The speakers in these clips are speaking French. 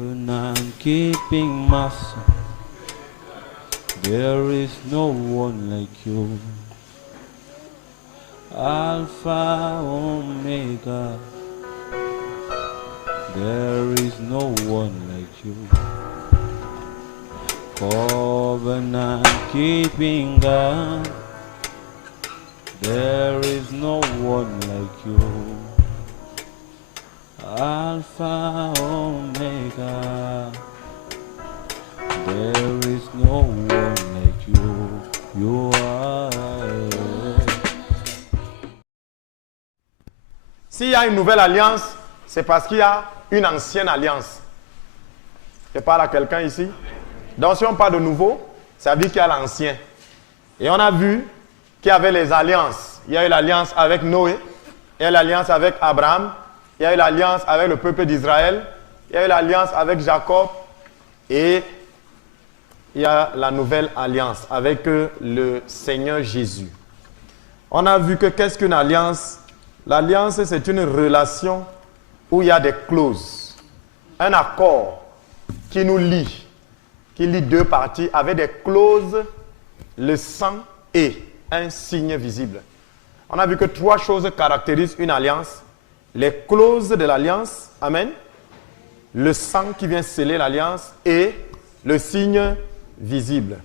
Covenant keeping master, there is no one like you. Alpha, Omega, there is no one like you. Covenant keeping God, there is no one like you. Alpha, Omega, there is no one like you. You are. S'il y a une nouvelle alliance, c'est parce qu'il y a une ancienne alliance. Je parle à quelqu'un ici. Donc si on parle de nouveau, ça veut dire qu'il y a l'ancien. Et on a vu qu'il y avait les alliances. Il y a eu l'alliance avec Noé, il y a eu l'alliance avec Abraham, il y a eu l'alliance avec le peuple d'Israël, il y a eu l'alliance avec Jacob et il y a la nouvelle alliance avec le Seigneur Jésus. On a vu que qu'est-ce qu'une alliance? L'alliance, c'est une relation où il y a des clauses, un accord qui nous lie, qui lie deux parties avec des clauses, le sang et un signe visible. On a vu que trois choses caractérisent une alliance. Les clauses de l'alliance, amen, le sang qui vient sceller l'alliance et le signe visible.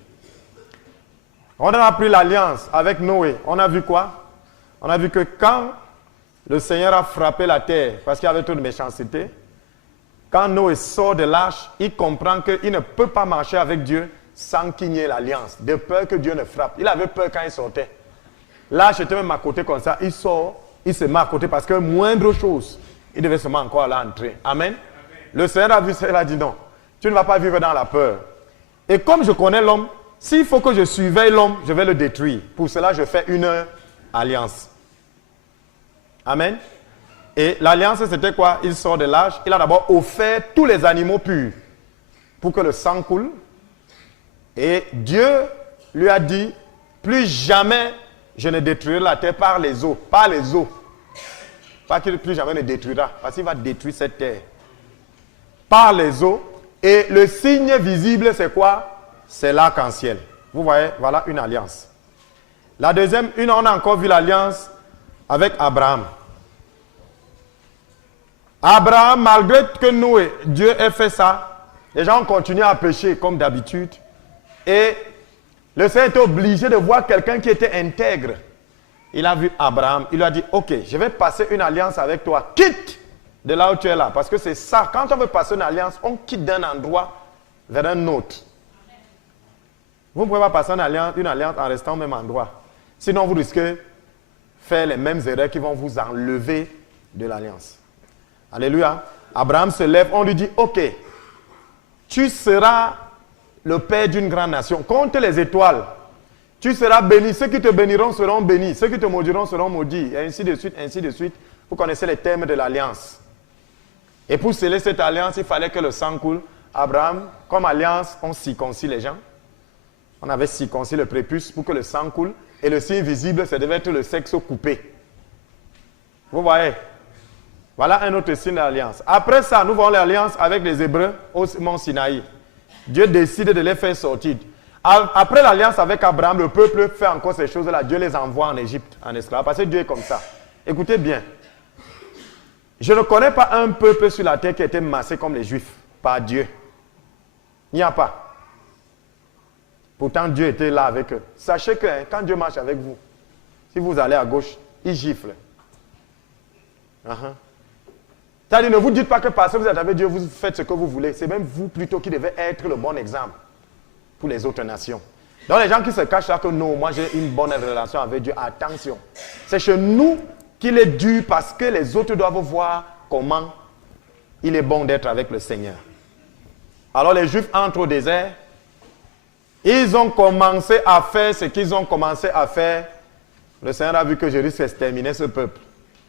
On a appris l'alliance avec Noé. On a vu quoi? On a vu que quand le Seigneur a frappé la terre parce qu'il y avait trop de méchanceté, quand Noé sort de l'arche, il comprend qu'il ne peut pas marcher avec Dieu sans qu'il y ait l'alliance, de peur que Dieu ne frappe. Il avait peur quand il sortait. L'arche était même à côté comme ça, il sort, il se met à côté parce que moindre chose, il devait seulement encore aller entrer. Amen. Amen. Le Seigneur a vu ça, il a dit non, tu ne vas pas vivre dans la peur. Et comme je connais l'homme, s'il faut que je surveille l'homme, je vais le détruire. Pour cela, je fais une alliance. Amen. Et l'alliance, c'était quoi? Il sort de l'arche, il a d'abord offert tous les animaux purs pour que le sang coule. Et Dieu lui a dit, plus jamais je ne détruirai la terre par les eaux. Par les eaux. Pas qu'il plus jamais ne détruira, parce qu'il va détruire cette terre. Par les eaux. Et le signe visible, c'est quoi? C'est l'arc-en-ciel. Vous voyez, voilà une alliance. La deuxième, on a encore vu l'alliance avec Abraham. Abraham, malgré que Noé, Dieu ait fait ça, les gens ont continué à pécher comme d'habitude. Et le Seigneur était obligé de voir quelqu'un qui était intègre. Il a vu Abraham, il lui a dit, ok, je vais passer une alliance avec toi. Quitte de là où tu es là. Parce que c'est ça, quand on veut passer une alliance, on quitte d'un endroit vers un autre. Vous ne pouvez pas passer une alliance en restant au même endroit. Sinon, vous risquez de faire les mêmes erreurs qui vont vous enlever de l'alliance. Alléluia. Abraham se lève, on lui dit, ok, tu seras le père d'une grande nation. Compte les étoiles. Tu seras béni. Ceux qui te béniront seront bénis. Ceux qui te maudiront seront maudits. Et ainsi de suite, ainsi de suite. Vous connaissez les termes de l'alliance. Et pour sceller cette alliance, il fallait que le sang coule. Abraham, comme alliance, on circoncis les gens. On avait circoncis le prépuce pour que le sang coule. Et le signe visible, ça devait être le sexe coupé. Vous voyez? Voilà un autre signe d'alliance. Après ça, nous voyons l'alliance avec les Hébreux au mont Sinaï. Dieu décide de les faire sortir. Après l'alliance avec Abraham, le peuple fait encore ces choses-là. Dieu les envoie en Égypte, en esclave. Parce que Dieu est comme ça. Écoutez bien. Je ne connais pas un peuple sur la terre qui a été massé comme les Juifs par Dieu. Il n'y a pas. Pourtant, Dieu était là avec eux. Sachez que quand Dieu marche avec vous, si vous allez à gauche, il gifle. C'est-à-dire, ne vous dites pas que parce que vous êtes avec Dieu, vous faites ce que vous voulez. C'est même vous plutôt qui devez être le bon exemple pour les autres nations. Donc les gens qui se cachent là que non, moi j'ai une bonne relation avec Dieu, attention. C'est chez nous qu'il est dur parce que les autres doivent voir comment il est bon d'être avec le Seigneur. Alors les Juifs entrent au désert. Ils ont commencé à faire ce qu'ils ont commencé à faire. Le Seigneur a vu que je risque d'exterminer ce peuple.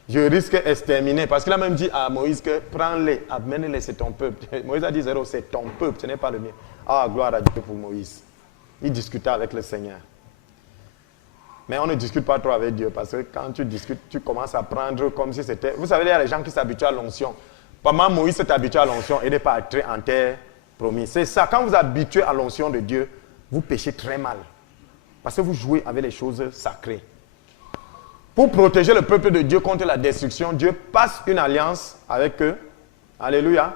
Je risque d'exterminer. Parce qu'il a même dit à Moïse que prends-les, amène-les, c'est ton peuple. Moïse a dit zéro, c'est ton peuple, ce n'est pas le mien. Ah, gloire à Dieu pour Moïse. Il discutait avec le Seigneur. Mais on ne discute pas trop avec Dieu parce que quand tu discutes, tu commences à prendre comme si c'était... Vous savez, il y a les gens qui s'habituent à l'onction. Comment Moïse s'est habitué à l'onction et n'est pas entré en terre promise. C'est ça, quand vous êtes habitué à l'onction de Dieu, vous péchez très mal. Parce que vous jouez avec les choses sacrées. Pour protéger le peuple de Dieu contre la destruction, Dieu passe une alliance avec eux. Alléluia.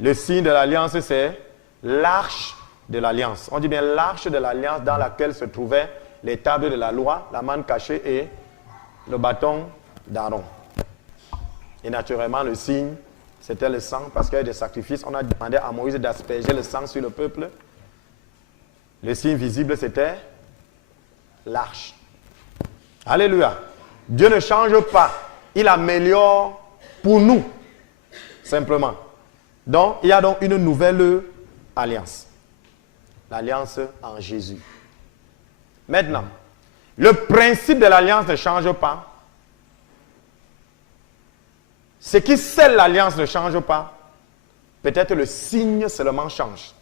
Le signe de l'alliance, c'est l'arche de l'alliance. On dit bien l'arche de l'alliance dans laquelle se trouvaient les tables de la loi, la manne cachée et le bâton d'Aaron. Et naturellement, le signe, c'était le sang, parce qu'il y a des sacrifices. On a demandé à Moïse d'asperger le sang sur le peuple. Le signe visible, c'était l'arche. Alléluia. Dieu ne change pas. Il améliore pour nous, simplement. Donc, il y a donc une nouvelle alliance. L'alliance en Jésus. Maintenant, le principe de l'alliance ne change pas. Ce qui scelle l'alliance ne change pas. Peut-être le signe seulement change.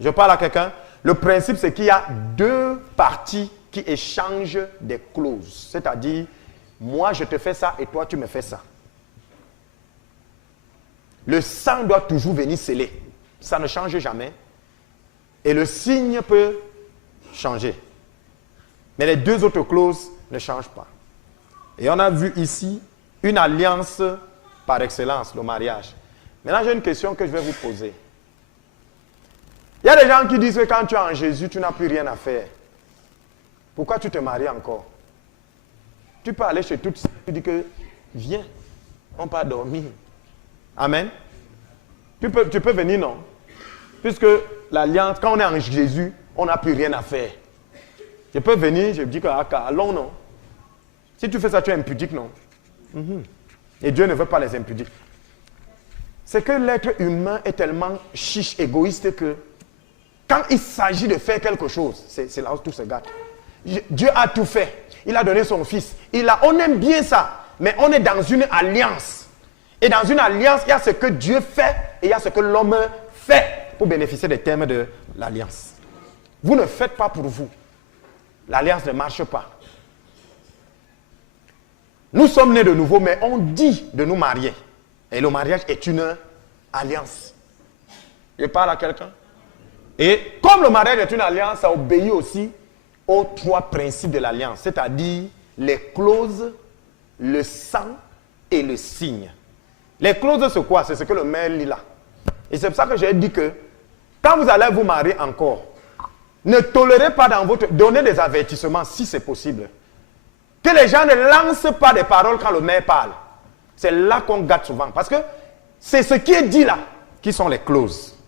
Je parle à quelqu'un. Le principe, c'est qu'il y a deux parties qui échangent des clauses. C'est-à-dire, moi je te fais ça et toi tu me fais ça. Le sang doit toujours venir sceller. Ça ne change jamais. Et le signe peut changer. Mais les deux autres clauses ne changent pas. Et on a vu ici une alliance par excellence, le mariage. Maintenant, j'ai une question que je vais vous poser. Il y a des gens qui disent que quand tu es en Jésus, tu n'as plus rien à faire. Pourquoi tu te maries encore? Tu peux aller chez toutes, tu dis que viens, on peut dormir. Amen. Tu peux venir, non? Puisque l'alliance, quand on est en Jésus, on n'a plus rien à faire. Je peux venir, je dis que allons, non? Si tu fais ça, tu es impudique, non? Et Dieu ne veut pas les impudiques. C'est que l'être humain est tellement chiche, égoïste que quand il s'agit de faire quelque chose, c'est là où tout se gâte. Dieu a tout fait. Il a donné son fils. On aime bien ça. Mais on est dans une alliance. Et dans une alliance, il y a ce que Dieu fait et il y a ce que l'homme fait pour bénéficier des termes de l'alliance. Vous ne faites pas pour vous. L'alliance ne marche pas. Nous sommes nés de nouveau, mais on dit de nous marier. Et le mariage est une alliance. Je parle à quelqu'un. Et comme le mariage est une alliance, ça obéit aussi aux trois principes de l'alliance, c'est-à-dire les clauses, le sang et le signe. Les clauses, c'est quoi? C'est ce que le maire lit là. Et c'est pour ça que j'ai dit que quand vous allez vous marier encore, ne tolérez pas dans votre... Donnez des avertissements si c'est possible. Que les gens ne lancent pas des paroles quand le maire parle. C'est là qu'on gâte souvent. Parce que c'est ce qui est dit là qui sont les clauses.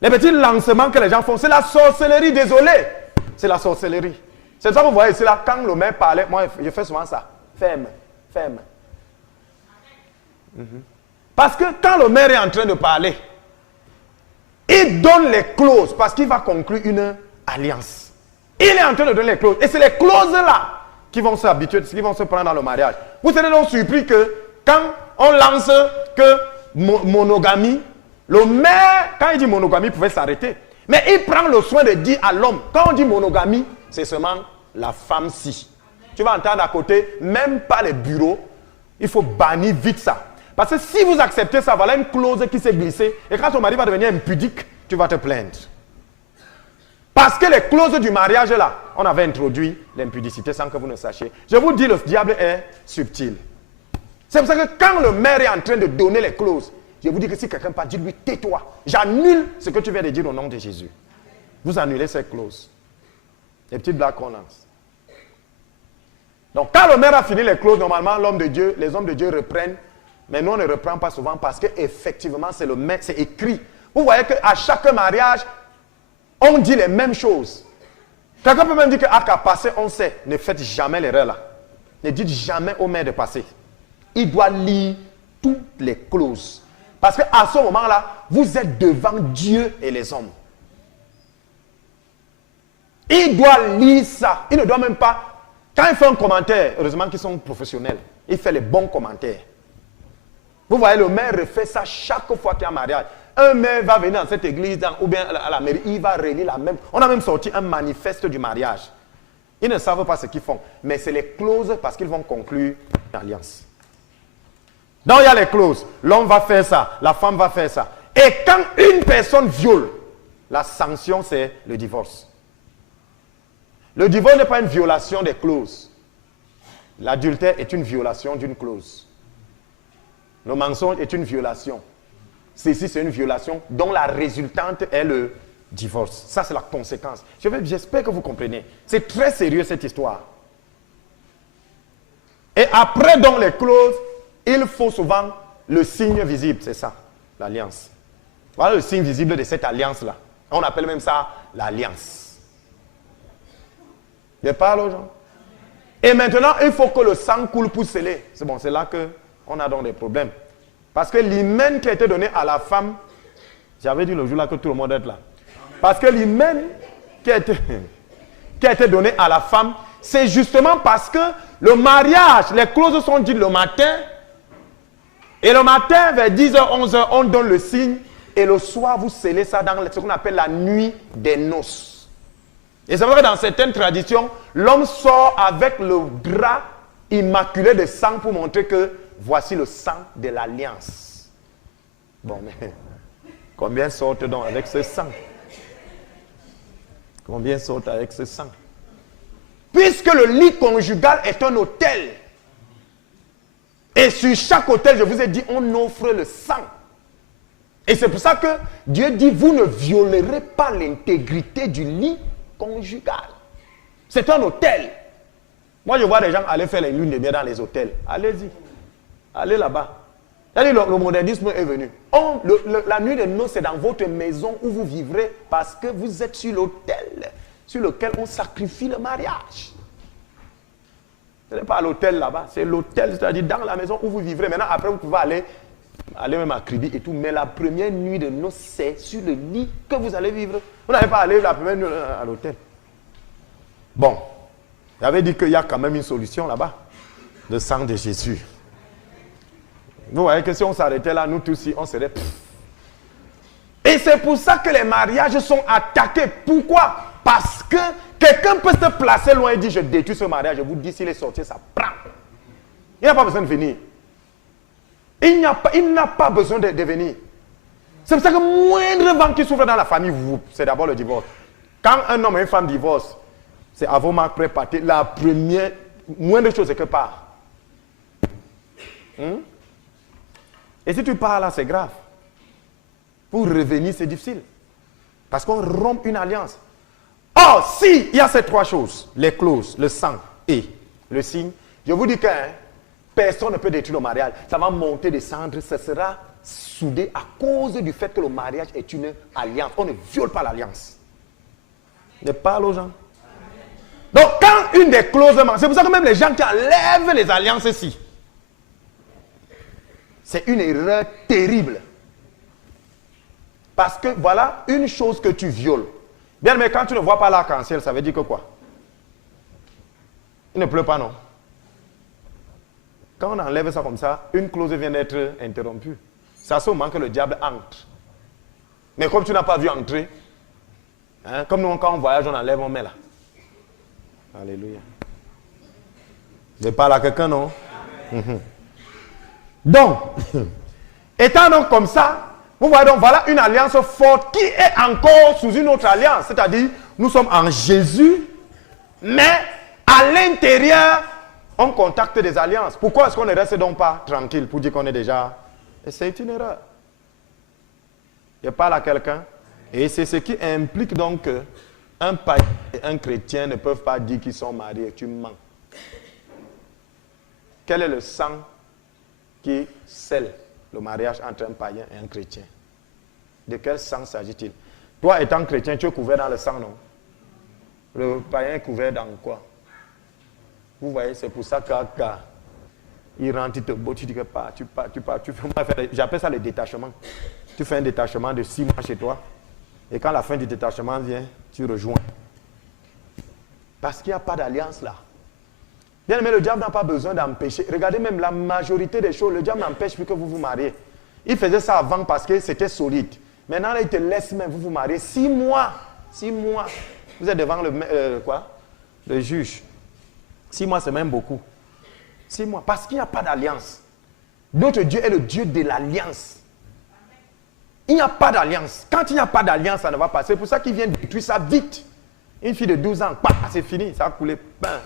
Les petits lancements que les gens font, c'est la sorcellerie, désolé. C'est la sorcellerie. C'est ça que vous voyez ici là, quand le maire parlait, moi je fais souvent ça. Ferme, ferme. Parce que quand le maire est en train de parler, il donne les clauses parce qu'il va conclure une alliance. Il est en train de donner les clauses. Et c'est les clauses là qui vont s'habituer, qui vont se prendre dans le mariage. Vous serez donc surpris que quand on lance que monogamie, le maire, quand il dit monogamie, il pouvait s'arrêter. Mais il prend le soin de dire à l'homme, quand on dit monogamie, c'est seulement la femme-ci. Tu vas entendre à côté, même pas les bureaux, il faut bannir vite ça. Parce que si vous acceptez ça, voilà une clause qui s'est glissée. Et quand ton mari va devenir impudique, tu vas te plaindre. Parce que les clauses du mariage là, on avait introduit l'impudicité sans que vous ne sachiez. Je vous dis, le diable est subtil. C'est pour ça que quand le maire est en train de donner les clauses, je vous dis que si quelqu'un parle, dites-lui, tais-toi. J'annule ce que tu viens de dire au nom de Jésus. Vous annulez ces clauses. Les petites blagues qu'on lance. Donc quand le maire a fini les clauses, normalement, les hommes de Dieu reprennent. Mais nous, on ne reprend pas souvent parce qu'effectivement, c'est le maire, c'est écrit. Vous voyez qu'à chaque mariage, on dit les mêmes choses. Quelqu'un peut même dire qu'à passer, on sait. Ne faites jamais l'erreur là. Ne dites jamais au maire de passer. Il doit lire toutes les clauses. Parce qu'à ce moment-là, vous êtes devant Dieu et les hommes. Il doit lire ça. Il ne doit même pas... Quand il fait un commentaire, heureusement qu'ils sont professionnels, il fait les bons commentaires. Vous voyez, le maire refait ça chaque fois qu'il y a un mariage. Un maire va venir dans cette église ou bien à la mairie, il va relire la même... On a même sorti un manifeste du mariage. Ils ne savent pas ce qu'ils font. Mais c'est les clauses parce qu'ils vont conclure une alliance. Donc il y a les clauses. L'homme va faire ça, la femme va faire ça. Et quand une personne viole, la sanction c'est le divorce. Le divorce n'est pas une violation des clauses. L'adultère est une violation d'une clause. Le mensonge est une violation. Ceci, c'est une violation dont la résultante est le divorce. Ça, c'est la conséquence. J'espère que vous comprenez. C'est très sérieux cette histoire. Et après, dans les clauses, il faut souvent le signe visible. C'est ça, l'alliance. Voilà le signe visible de cette alliance-là. On appelle même ça l'alliance. Je parle aux gens. Et maintenant, il faut que le sang coule pour sceller. C'est bon, c'est là qu'on a donc des problèmes. Parce que l'hymen qui a été donné à la femme, j'avais dit le jour-là que tout le monde est là. Parce que l'hymen qui a été donné à la femme, c'est justement parce que le mariage, les clauses sont dites le matin. Et le matin, vers 10h, 11h, on donne le signe. Et le soir, vous scellez ça dans ce qu'on appelle la nuit des noces. Et c'est vrai que dans certaines traditions, l'homme sort avec le drap immaculé de sang pour montrer que voici le sang de l'alliance. Bon, mais combien sortent donc avec ce sang? Combien sortent avec ce sang? Puisque le lit conjugal est un autel. Et sur chaque autel, je vous ai dit, on offre le sang. Et c'est pour ça que Dieu dit, vous ne violerez pas l'intégrité du lit conjugal. C'est un hôtel. Moi, je vois des gens aller faire les lunes de miel dans les hôtels. Allez-y. Allez là-bas. Le modernisme est venu. La nuit de noces, c'est dans votre maison où vous vivrez parce que vous êtes sur l'autel sur lequel on sacrifie le mariage. Ce n'est pas l'hôtel là-bas, c'est l'hôtel, c'est-à-dire dans la maison où vous vivrez. Maintenant, après, vous pouvez aller même à Kribi et tout. Mais la première nuit de noces, c'est sur le lit que vous allez vivre. Vous n'allez pas aller la première nuit à l'hôtel. Bon, j'avais dit qu'il y a quand même une solution là-bas. Le sang de Jésus. Vous voyez que si on s'arrêtait là, nous tous, on serait... Et c'est pour ça que les mariages sont attaqués. Pourquoi? Parce que quelqu'un peut se placer loin et dire, je détruis ce mariage. Je vous dis, s'il est sorti, ça prend. Il n'a pas besoin de venir. Il n'a pas besoin de venir. C'est pour ça que moindre vent qui souffre dans la famille, c'est d'abord le divorce. Quand un homme et une femme divorcent, c'est à vos marques préparées. La première, moindre chose, c'est que part. Et si tu pars là, c'est grave. Pour revenir, c'est difficile. Parce qu'on rompt une alliance. Or, si il y a ces trois choses, les clauses, le sang et le signe, je vous dis que personne ne peut détruire le mariage. Ça va monter, descendre, ça sera soudé à cause du fait que le mariage est une alliance. On ne viole pas l'alliance. Je parle aux gens. Donc, quand une des clauses manque, c'est pour ça que même les gens qui enlèvent les alliances ici, c'est une erreur terrible. Parce que voilà une chose que tu violes. Bien, mais quand tu ne vois pas l'arc-en-ciel, ça veut dire que quoi? Il ne pleut pas, non? Quand on enlève ça comme ça, une clause vient d'être interrompue. C'est à ce moment que le diable entre. Mais comme tu n'as pas vu entrer, comme nous, quand on voyage, on enlève, on met là. Alléluia. Je parle à quelqu'un, non? Donc, étant donc comme ça, vous voyez donc, voilà une alliance forte qui est encore sous une autre alliance. C'est-à-dire, nous sommes en Jésus, mais à l'intérieur, on contacte des alliances. Pourquoi est-ce qu'on ne reste donc pas tranquille pour dire qu'on est déjà... Et c'est une erreur. Je parle à quelqu'un, et c'est ce qui implique donc qu'un païen et un chrétien ne peuvent pas dire qu'ils sont mariés. Tu mens. Quel est le sang qui scelle le mariage entre un païen et un chrétien? De quel sang s'agit-il? Toi, étant chrétien, tu es couvert dans le sang, non? Le païen est couvert dans quoi? Vous voyez, c'est pour ça que quand il rentre, il te botte, tu dis que tu fais, j'appelle ça le détachement. Tu fais un détachement de 6 mois chez toi, et quand la fin du détachement vient, tu rejoins. Parce qu'il n'y a pas d'alliance là. Bien, mais le diable n'a pas besoin d'empêcher. Regardez même la majorité des choses, le diable n'empêche plus que vous vous mariez. Il faisait ça avant parce que c'était solide. Maintenant, là, il te laisse même vous marier. 6 mois. 6 mois. Vous êtes devant le juge. 6 mois, c'est même beaucoup. 6 mois. Parce qu'il n'y a pas d'alliance. Notre Dieu est le Dieu de l'alliance. Il n'y a pas d'alliance. Quand il n'y a pas d'alliance, ça ne va pas. C'est pour ça qu'il vient détruire ça vite. Une fille de 12 ans, c'est fini, ça a coulé.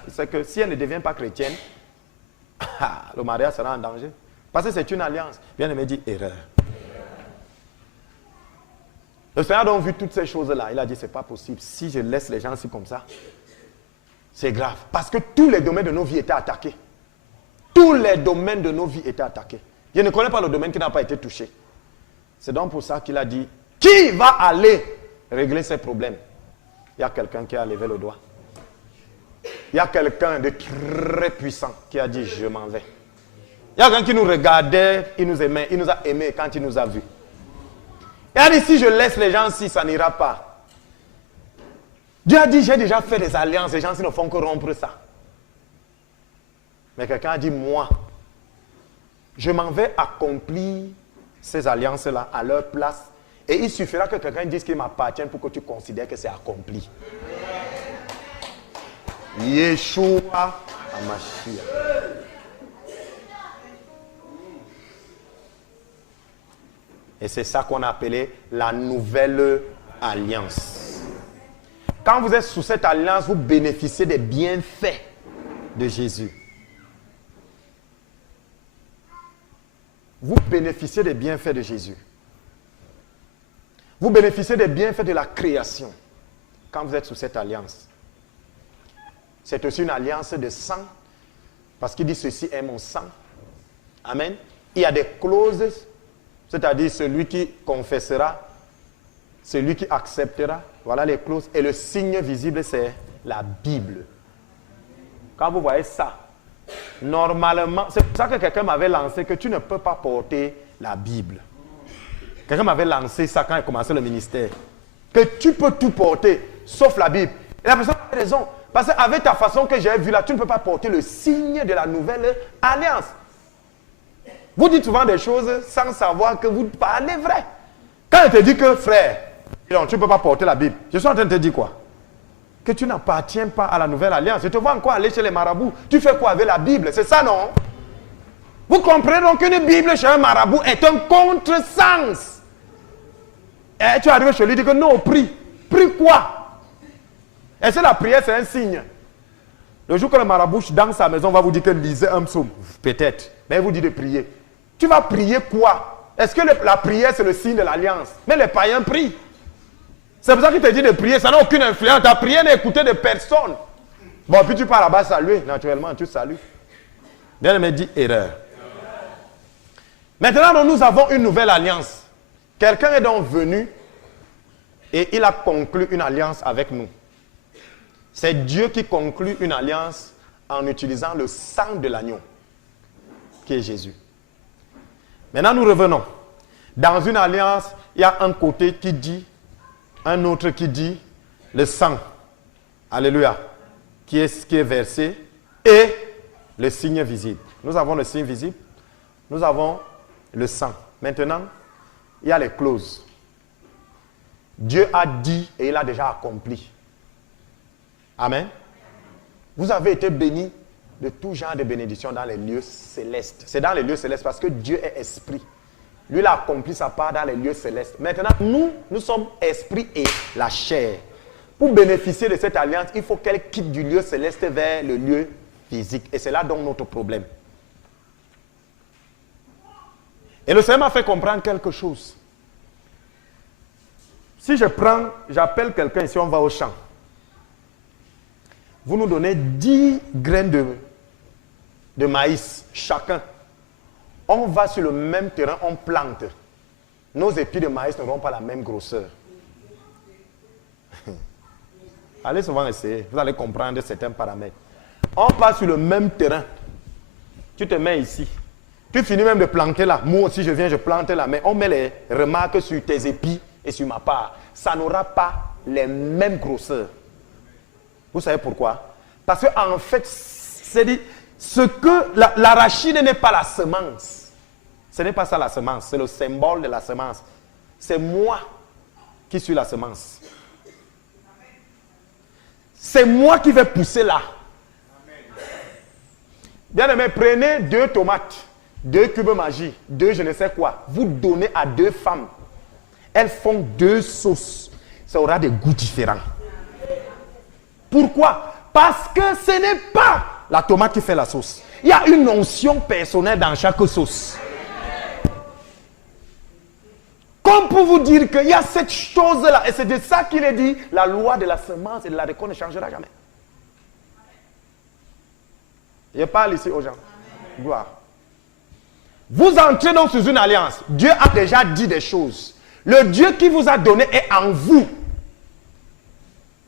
C'est que si elle ne devient pas chrétienne, le mariage sera en danger. Parce que c'est une alliance. Bien aimé dit erreur. Le Seigneur a donc vu toutes ces choses-là. Il a dit, c'est pas possible. Si je laisse les gens ainsi comme ça, c'est grave. Parce que tous les domaines de nos vies étaient attaqués. Tous les domaines de nos vies étaient attaqués. Je ne connais pas le domaine qui n'a pas été touché. C'est donc pour ça qu'il a dit, qui va aller régler ces problèmes? Il y a quelqu'un qui a levé le doigt. Il y a quelqu'un de très puissant qui a dit, je m'en vais. Il y a quelqu'un qui nous regardait, il nous aimait, il nous a aimés quand il nous a vus. Il a dit, si je laisse les gens ici, ça n'ira pas. Dieu a dit, j'ai déjà fait des alliances, les gens ne font que rompre ça. Mais quelqu'un a dit, moi, je m'en vais accomplir ces alliances-là à leur place. Et il suffira que quelqu'un dise qu'il m'appartient pour que tu considères que c'est accompli. Yeshua HaMashiach. Et c'est ça qu'on a appelé la nouvelle alliance. Quand vous êtes sous cette alliance, vous bénéficiez des bienfaits de Jésus. Vous bénéficiez des bienfaits de Jésus. Vous bénéficiez des bienfaits de la création quand vous êtes sous cette alliance. C'est aussi une alliance de sang, parce qu'il dit ceci est mon sang. Amen. Il y a des clauses, c'est-à-dire celui qui confessera, celui qui acceptera, voilà les clauses. Et le signe visible, c'est la Bible. Quand vous voyez ça, normalement, c'est pour ça que quelqu'un m'avait lancé que tu ne peux pas porter la Bible. Quelqu'un m'avait lancé ça quand il commençait le ministère. Que tu peux tout porter, sauf la Bible. Et la personne a raison. Parce qu'avec ta façon que j'ai vue là, tu ne peux pas porter le signe de la nouvelle alliance. Vous dites souvent des choses sans savoir que vous parlez vrai. Quand je te dis que frère, non, tu ne peux pas porter la Bible, je suis en train de te dire quoi? Que tu n'appartiens pas à la nouvelle alliance. Je te vois encore aller chez les marabouts. Tu fais quoi avec la Bible? C'est ça, non? Vous comprenez donc qu'une Bible chez un marabout est un contresens. Et tu arrives chez lui et dis que non, prie. Prie quoi? Est-ce que la prière c'est un signe? Le jour que le marabout dans sa maison va vous dire que lisez un psaume, peut-être, mais il vous dit de prier. Tu vas prier quoi? Est-ce que la prière c'est le signe de l'alliance? Mais les païens prient. C'est pour ça qu'il te dit de prier, ça n'a aucune influence. Ta prière n'est écoutée de personne. Bon, puis tu pars là-bas saluer, naturellement, tu salues. Bien aimé dit erreur. Maintenant, nous avons une nouvelle alliance. Quelqu'un est donc venu et il a conclu une alliance avec nous. C'est Dieu qui conclut une alliance en utilisant le sang de l'agneau, qui est Jésus. Maintenant, nous revenons. Dans une alliance, il y a un côté qui dit, un autre qui dit, le sang, alléluia, qui est versé, et le signe visible. Nous avons le signe visible, nous avons le sang. Maintenant, il y a les clauses. Dieu a dit et il a déjà accompli. Amen. Vous avez été bénis de tout genre de bénédictions dans les lieux célestes. C'est dans les lieux célestes parce que Dieu est esprit. Lui, il a accompli sa part dans les lieux célestes. Maintenant, nous sommes esprit et la chair. Pour bénéficier de cette alliance, il faut qu'elle quitte du lieu céleste vers le lieu physique. Et c'est là donc notre problème. Et le Seigneur m'a fait comprendre quelque chose. Si j'appelle quelqu'un ici, on va au champ. Vous nous donnez 10 graines de maïs, chacun. On va sur le même terrain, on plante. Nos épis de maïs n'auront pas la même grosseur. Allez souvent essayer, vous allez comprendre certains paramètres. On va sur le même terrain. Tu te mets ici. Tu finis même de planter là. Moi aussi, je viens, je plante là. Mais on met les remarques sur tes épis et sur ma part. Ça n'aura pas les mêmes grosseurs. Vous savez pourquoi? Parce qu'en fait, c'est dit, ce que l'arachide n'est pas la semence. Ce n'est pas ça la semence. C'est le symbole de la semence. C'est moi qui suis la semence. C'est moi qui vais pousser là. Bien aimé, prenez 2 tomates. 2 cubes magie, 2 je ne sais quoi, vous donnez à 2 femmes, elles font 2 sauces, ça aura des goûts différents. Pourquoi? Parce que ce n'est pas la tomate qui fait la sauce. Il y a une onction personnelle dans chaque sauce. Comme pour vous dire qu'il y a cette chose-là, et c'est de ça qu'il est dit, la loi de la semence et de la récolte ne changera jamais. Je parle ici aux gens. Gloire. Vous entrez donc sous une alliance. Dieu a déjà dit des choses. Le Dieu qui vous a donné est en vous.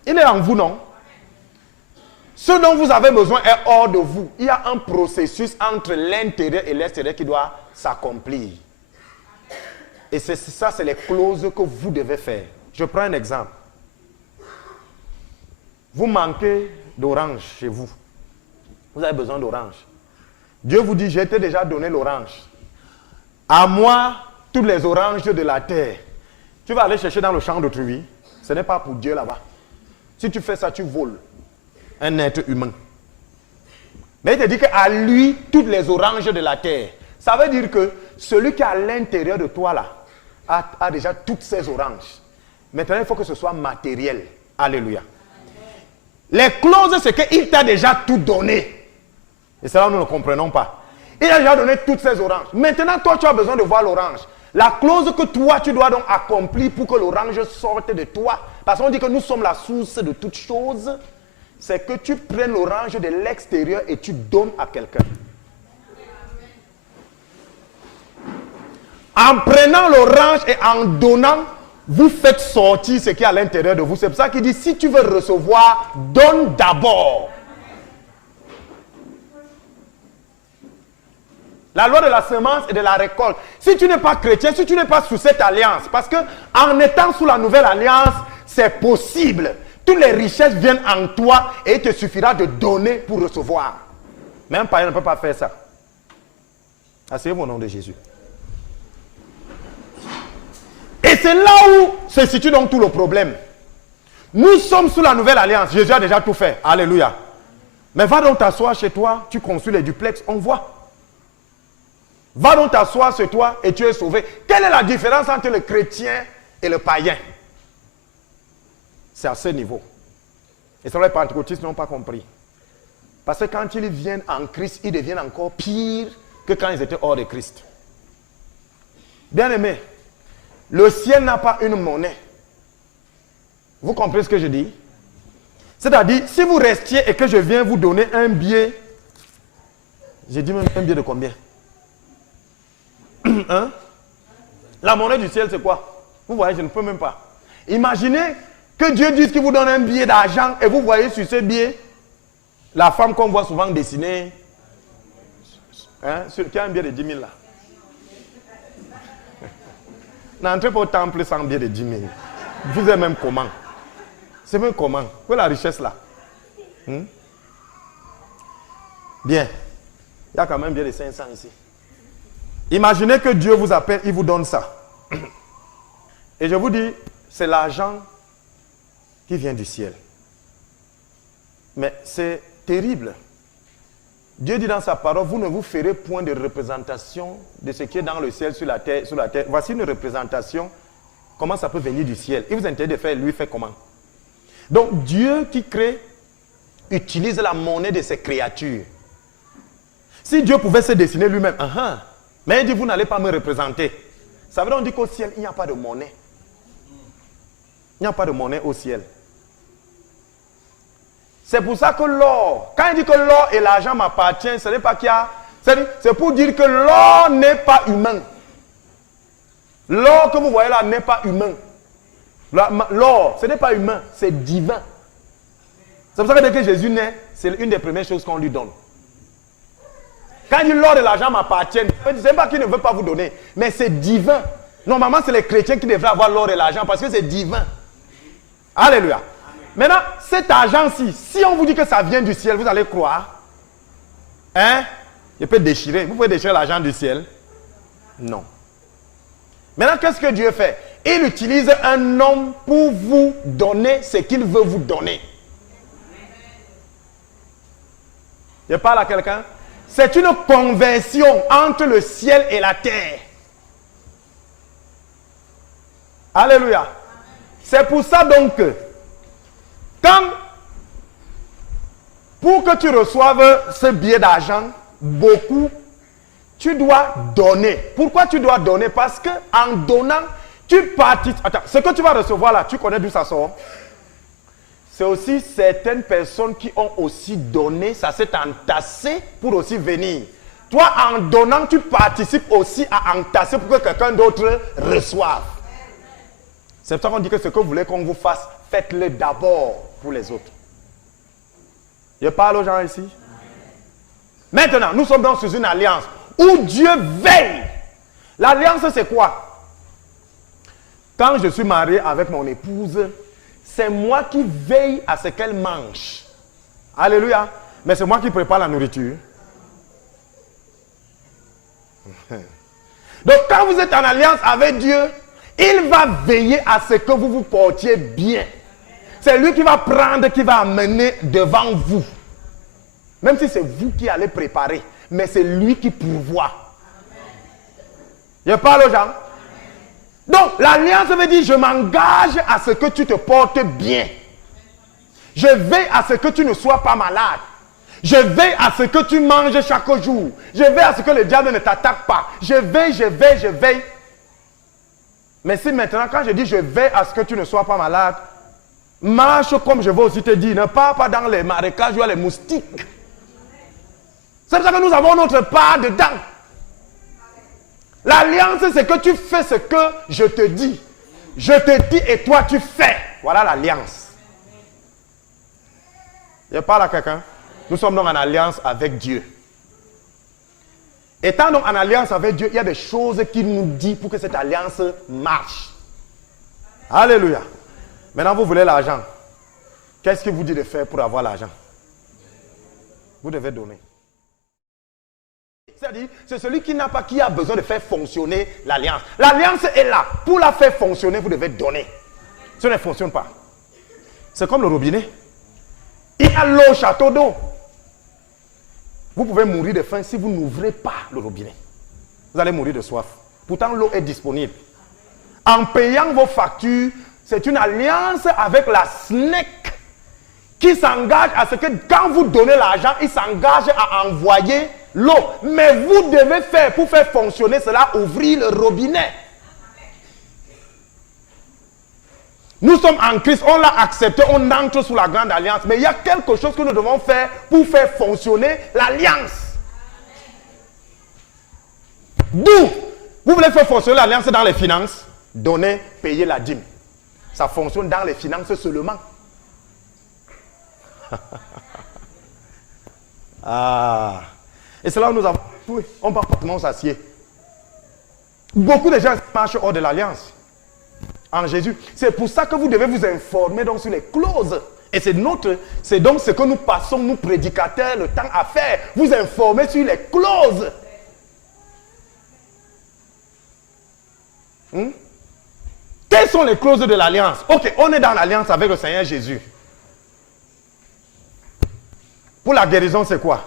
Il est en vous, non? Ce dont vous avez besoin est hors de vous. Il y a un processus entre l'intérieur et l'extérieur qui doit s'accomplir. Et c'est ça, c'est les clauses que vous devez faire. Je prends un exemple. Vous manquez d'orange chez vous. Vous avez besoin d'orange. Dieu vous dit, je t'ai déjà donné l'orange. À moi, toutes les oranges de la terre. Tu vas aller chercher dans le champ d'autrui. Ce n'est pas pour Dieu là-bas. Si tu fais ça, tu voles un être humain. Mais il te dit qu'à lui, toutes les oranges de la terre. Ça veut dire que celui qui est à l'intérieur de toi là, a déjà toutes ces oranges. Maintenant, il faut que ce soit matériel. Alléluia. Les clauses, c'est qu'il t'a déjà tout donné. Et cela, nous ne comprenons pas. Il a déjà donné toutes ces oranges. Maintenant, toi, tu as besoin de voir l'orange. La clause que toi, tu dois donc accomplir pour que l'orange sorte de toi. Parce qu'on dit que nous sommes la source de toutes choses. C'est que tu prennes l'orange de l'extérieur et tu donnes à quelqu'un. En prenant l'orange et en donnant, vous faites sortir ce qui est à l'intérieur de vous. C'est pour ça qu'il dit, si tu veux recevoir, donne d'abord. La loi de la semence et de la récolte. Si tu n'es pas chrétien, si tu n'es pas sous cette alliance, parce que en étant sous la nouvelle alliance, c'est possible. Toutes les richesses viennent en toi et il te suffira de donner pour recevoir. Même un païen ne peut pas faire ça. Asseyez-vous au nom de Jésus. Et c'est là où se situe donc tout le problème. Nous sommes sous la nouvelle alliance. Jésus a déjà tout fait. Alléluia. Mais va donc t'asseoir chez toi, tu construis les duplex, on voit. Va donc t'asseoir chez toi et tu es sauvé. Quelle est la différence entre le chrétien et le païen? C'est à ce niveau. Et ça, les pentecôtistes n'ont pas compris. Parce que quand ils viennent en Christ, ils deviennent encore pires que quand ils étaient hors de Christ. Bien aimé, le ciel n'a pas une monnaie. Vous comprenez ce que je dis? C'est-à-dire, si vous restiez et que je viens vous donner un billet, j'ai dit même un billet de combien? Hein? La monnaie du ciel, c'est quoi? Vous voyez, je ne peux même pas. Imaginez que Dieu dise qu'il vous donne un billet d'argent et vous voyez sur ce billet la femme qu'on voit souvent dessinée, hein, qui a un billet de 10 000 là. N'entrez pas au temple sans billet de 10 000. Vous êtes même comment? C'est même comment? Où est la richesse là? Bien. Il y a quand même un billet de 500 ici. Imaginez que Dieu vous appelle, il vous donne ça. Et je vous dis, c'est l'argent qui vient du ciel. Mais c'est terrible. Dieu dit dans sa parole, vous ne vous ferez point de représentation de ce qui est dans le ciel, sur la terre. Voici une représentation. Comment ça peut venir du ciel? Il vous interdit de faire, lui fait comment? Donc Dieu qui crée, utilise la monnaie de ses créatures. Si Dieu pouvait se dessiner lui-même, mais il dit, vous n'allez pas me représenter. Ça veut donc dire qu'au ciel, il n'y a pas de monnaie. Il n'y a pas de monnaie au ciel. C'est pour ça que l'or, quand il dit que l'or et l'argent m'appartiennent, ce n'est pas qu'il y a... C'est pour dire que l'or n'est pas humain. L'or que vous voyez là n'est pas humain. L'or, ce n'est pas humain, c'est divin. C'est pour ça que dès que Jésus naît, c'est une des premières choses qu'on lui donne. Quand il dit l'or et l'argent m'appartiennent, ce n'est pas qu'il ne veut pas vous donner, mais c'est divin. Normalement, c'est les chrétiens qui devraient avoir l'or et l'argent parce que c'est divin. Alléluia. Maintenant, cet argent-ci, si on vous dit que ça vient du ciel, vous allez croire? Hein? Il peut déchirer. Vous pouvez déchirer l'argent du ciel? Non. Maintenant, qu'est-ce que Dieu fait? Il utilise un homme pour vous donner ce qu'il veut vous donner. Je parle à quelqu'un? C'est une conversion entre le ciel et la terre. Alléluia. C'est pour ça donc que pour que tu reçoives ce billet d'argent, beaucoup, tu dois donner. Pourquoi tu dois donner? Parce que en donnant, tu participes. Attends, ce que tu vas recevoir là, tu connais d'où ça sort? C'est aussi certaines personnes qui ont aussi donné, ça s'est entassé pour aussi venir. Toi, en donnant, tu participes aussi à entasser pour que quelqu'un d'autre reçoive. C'est pour ça qu'on dit que ce que vous voulez qu'on vous fasse, faites-le d'abord pour les autres. Je parle aux gens ici. Maintenant, nous sommes donc sous une alliance où Dieu veille. L'alliance, c'est quoi? Quand je suis marié avec mon épouse, c'est moi qui veille à ce qu'elle mange. Alléluia. Mais c'est moi qui prépare la nourriture. Donc quand vous êtes en alliance avec Dieu, il va veiller à ce que vous vous portiez bien. C'est lui qui va prendre, qui va amener devant vous. Même si c'est vous qui allez préparer, mais c'est lui qui pourvoit. Je parle aux gens. Donc, l'alliance veut dire, je m'engage à ce que tu te portes bien. Je veille à ce que tu ne sois pas malade. Je veille à ce que tu manges chaque jour. Je veille à ce que le diable ne t'attaque pas. Je veille. Mais si maintenant, quand je dis je veille à ce que tu ne sois pas malade, marche comme je vais aussi te dire. Ne pars pas dans les marécages ou les moustiques. C'est pour ça que nous avons notre part dedans. L'alliance, c'est que tu fais ce que je te dis. Je te dis et toi tu fais. Voilà l'alliance. Je parle à quelqu'un. Nous sommes donc en alliance avec Dieu. Étant donc en alliance avec Dieu, il y a des choses qu'il nous dit pour que cette alliance marche. Alléluia. Maintenant, vous voulez l'argent. Qu'est-ce qu'il vous dit de faire pour avoir l'argent? Vous devez donner. C'est-à-dire, c'est celui qui n'a pas, qui a besoin de faire fonctionner l'alliance. L'alliance est là. Pour la faire fonctionner, vous devez donner. Ça ne fonctionne pas. C'est comme le robinet. Il y a l'eau, château d'eau. Vous pouvez mourir de faim si vous n'ouvrez pas le robinet. Vous allez mourir de soif. Pourtant, l'eau est disponible. En payant vos factures, c'est une alliance avec la SNEC qui s'engage à ce que quand vous donnez l'argent, il s'engage à envoyer l'eau. Mais vous devez faire, pour faire fonctionner cela, ouvrir le robinet. Nous sommes en Christ, on l'a accepté, on entre sous la grande alliance. Mais il y a quelque chose que nous devons faire pour faire fonctionner l'alliance. D'où vous voulez faire fonctionner l'alliance dans les finances, donner, payer la dîme. Ça fonctionne dans les finances seulement. Ah. Et c'est là où nous avons tout. On part partout s'assied. Beaucoup de gens marchent hors de l'alliance. En Jésus. C'est pour ça que vous devez vous informer donc sur les clauses. Et c'est donc ce que nous passons, nous prédicateurs, le temps à faire. Vous informer sur les clauses. Quelles sont les clauses de l'alliance? Ok, on est dans l'alliance avec le Seigneur Jésus. Pour la guérison, c'est quoi?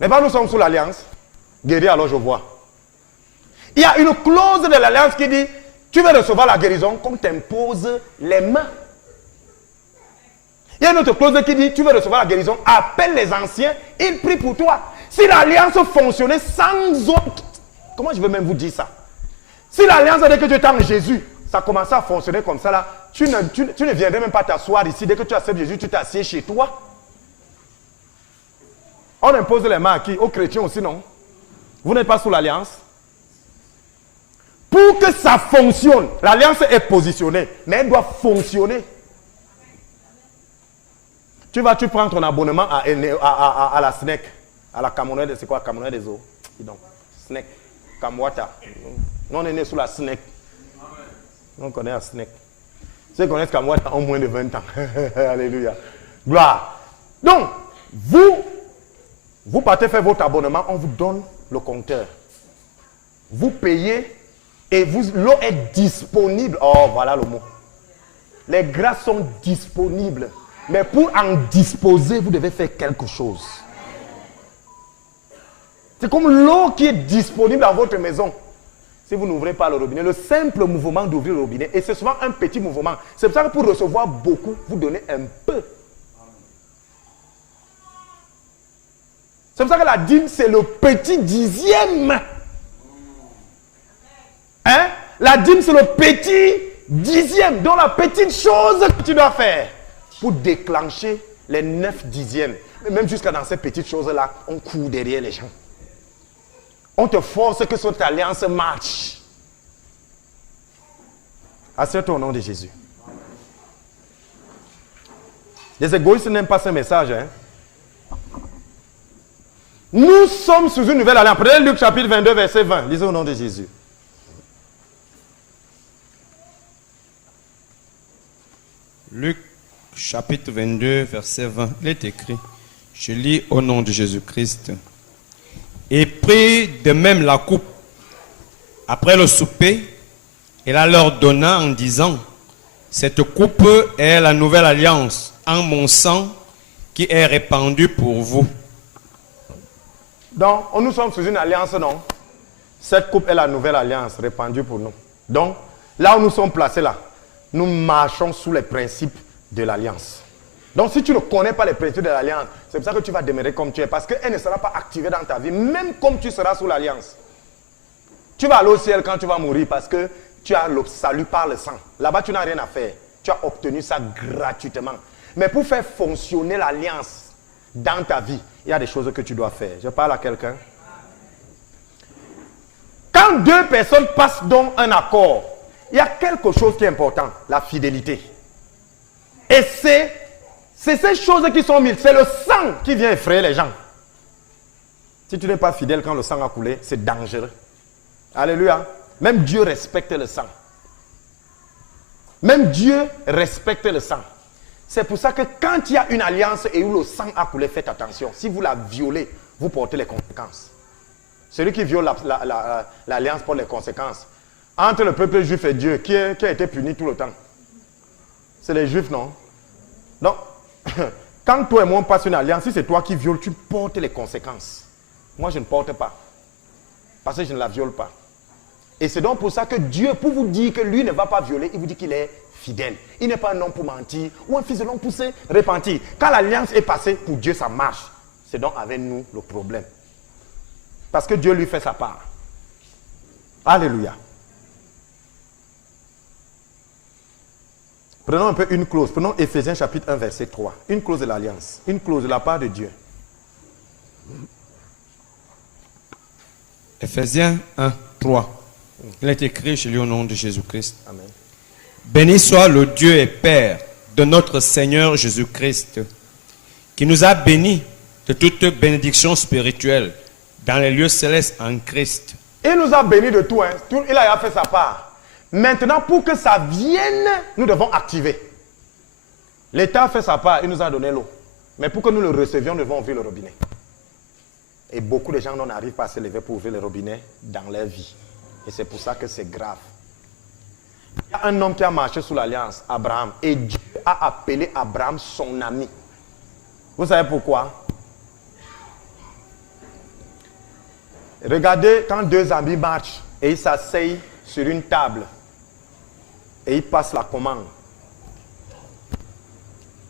Mais pas nous sommes sous l'alliance. Guéri, alors je vois. Il y a une clause de l'alliance qui dit, tu veux recevoir la guérison, qu'on t'impose les mains. Il y a une autre clause qui dit, tu veux recevoir la guérison, appelle les anciens, ils prient pour toi. Si l'alliance fonctionnait sans autre, comment je vais même vous dire ça? Si l'alliance, dès que tu es en Jésus, ça commençait à fonctionner comme ça là, tu ne viendrais même pas t'asseoir ici. Dès que tu acceptes Jésus, tu t'assieds chez toi. On impose les mains à qui? Aux chrétiens aussi, non? Vous n'êtes pas sous l'alliance? Pour que ça fonctionne, l'alliance est positionnée, mais elle doit fonctionner. Tu prends ton abonnement à la SNEC, à la Camerounais, c'est quoi Camerounais des eaux? Donc, SNEC, Camwata. Nous on est né sous la SNEC. On connaît la SNEC. Ceux qui connaissent Camwata ont moins de 20 ans. Alléluia. Gloire. Donc, vous partez faire votre abonnement, on vous donne le compteur. Vous payez. Et l'eau est disponible. Oh, voilà le mot. Les grâces sont disponibles. Mais pour en disposer, vous devez faire quelque chose. C'est comme l'eau qui est disponible dans votre maison. Si vous n'ouvrez pas le robinet, le simple mouvement d'ouvrir le robinet, et c'est souvent un petit mouvement. C'est pour ça que pour recevoir beaucoup, vous donnez un peu. C'est pour ça que la dîme, c'est le petit dixième. Hein? La dîme, c'est le petit dixième. Donc la petite chose que tu dois faire pour déclencher les 9 dixièmes. Mais même jusqu'à dans ces petites choses-là, on court derrière les gens. On te force que cette alliance marche. Assieds-toi au nom de Jésus. Les égoïstes n'aiment pas ce message. Hein? Nous sommes sous une nouvelle alliance. Prenez Luc chapitre 22, verset 20. Lisez au nom de Jésus. Luc chapitre 22, verset 20. Il est écrit, je lis au nom de Jésus-Christ. Et prit de même la coupe après le souper, et la leur donna en disant, cette coupe est la nouvelle alliance en mon sang qui est répandu pour vous. Donc, nous sommes sous une alliance, non? Cette coupe est la nouvelle alliance répandue pour nous. Donc, là où nous sommes placés là, nous marchons sous les principes de l'alliance. Donc, si tu ne connais pas les principes de l'alliance, c'est pour ça que tu vas demeurer comme tu es. Parce qu'elle ne sera pas activée dans ta vie, même comme tu seras sous l'alliance. Tu vas aller au ciel quand tu vas mourir parce que tu as le salut par le sang. Là-bas, tu n'as rien à faire. Tu as obtenu ça gratuitement. Mais pour faire fonctionner l'alliance dans ta vie, il y a des choses que tu dois faire. Je parle à quelqu'un. Quand deux personnes passent donc un accord, il y a quelque chose qui est important, la fidélité. Et c'est ces choses qui sont mises. C'est le sang qui vient effrayer les gens. Si tu n'es pas fidèle quand le sang a coulé, c'est dangereux. Alléluia. Même Dieu respecte le sang. Même Dieu respecte le sang. C'est pour ça que quand il y a une alliance et où le sang a coulé, faites attention. Si vous la violez, vous portez les conséquences. Celui qui viole l'alliance porte les conséquences. Entre le peuple juif et Dieu, qui a été puni tout le temps? C'est les juifs, non? Donc, quand toi et moi on passe une alliance, si c'est toi qui violes, tu portes les conséquences. Moi, je ne porte pas. Parce que je ne la viole pas. Et c'est donc pour ça que Dieu, pour vous dire que lui ne va pas violer, il vous dit qu'il est fidèle. Il n'est pas un homme pour mentir ou un fils de l'homme pour se repentir. Quand l'alliance est passée, pour Dieu ça marche. C'est donc avec nous le problème. Parce que Dieu lui fait sa part. Alléluia. Prenons un peu une clause. Prenons Éphésiens chapitre 1 verset 3. Une clause de l'alliance. Une clause de la part de Dieu. Éphésiens 1, 3. Il est écrit, je lis au nom de Jésus-Christ. Amen. Béni soit le Dieu et Père de notre Seigneur Jésus-Christ, qui nous a bénis de toute bénédiction spirituelle dans les lieux célestes en Christ. Il nous a bénis de tout, hein. Il a fait sa part. Maintenant, pour que ça vienne, nous devons activer. L'État a fait sa part, il nous a donné l'eau. Mais pour que nous le recevions, nous devons ouvrir le robinet. Et beaucoup de gens n'arrivent pas à se lever pour ouvrir le robinet dans leur vie. Et c'est pour ça que c'est grave. Il y a un homme qui a marché sous l'alliance, Abraham. Et Dieu a appelé Abraham son ami. Vous savez pourquoi? Regardez quand deux amis marchent et ils s'asseyent sur une table et ils passent la commande.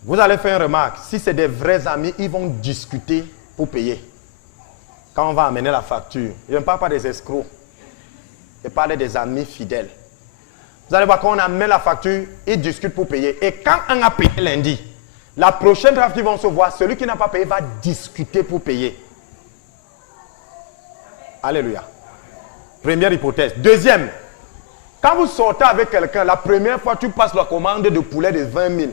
Vous allez faire une remarque. Si c'est des vrais amis, ils vont discuter pour payer. Quand on va amener la facture, je ne parle pas des escrocs. Je parle des amis fidèles. Vous allez voir, quand on amène la facture, ils discutent pour payer. Et quand on a payé lundi, la prochaine fois qu'ils vont se voir, celui qui n'a pas payé va discuter pour payer. Alléluia. Première hypothèse. Deuxième, quand vous sortez avec quelqu'un, la première fois, tu passes la commande de poulet de 20 000.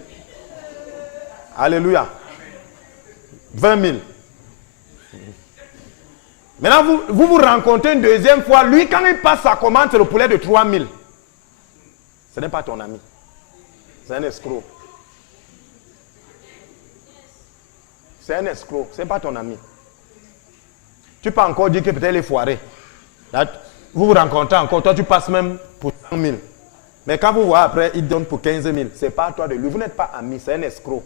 Alléluia. 20 000. Maintenant, vous rencontrez une deuxième fois. Lui, quand il passe sa commande, c'est le poulet de 3 000. Ce n'est pas ton ami. C'est un escroc. C'est un escroc. Ce n'est pas ton ami. Tu peux encore dire que peut-être il est foiré. Là, vous vous rencontrez encore. Toi, tu passes même pour 100 000. Mais quand vous voyez après, il donne pour 15 000. Ce n'est pas toi de lui. Vous n'êtes pas amis. C'est un escroc.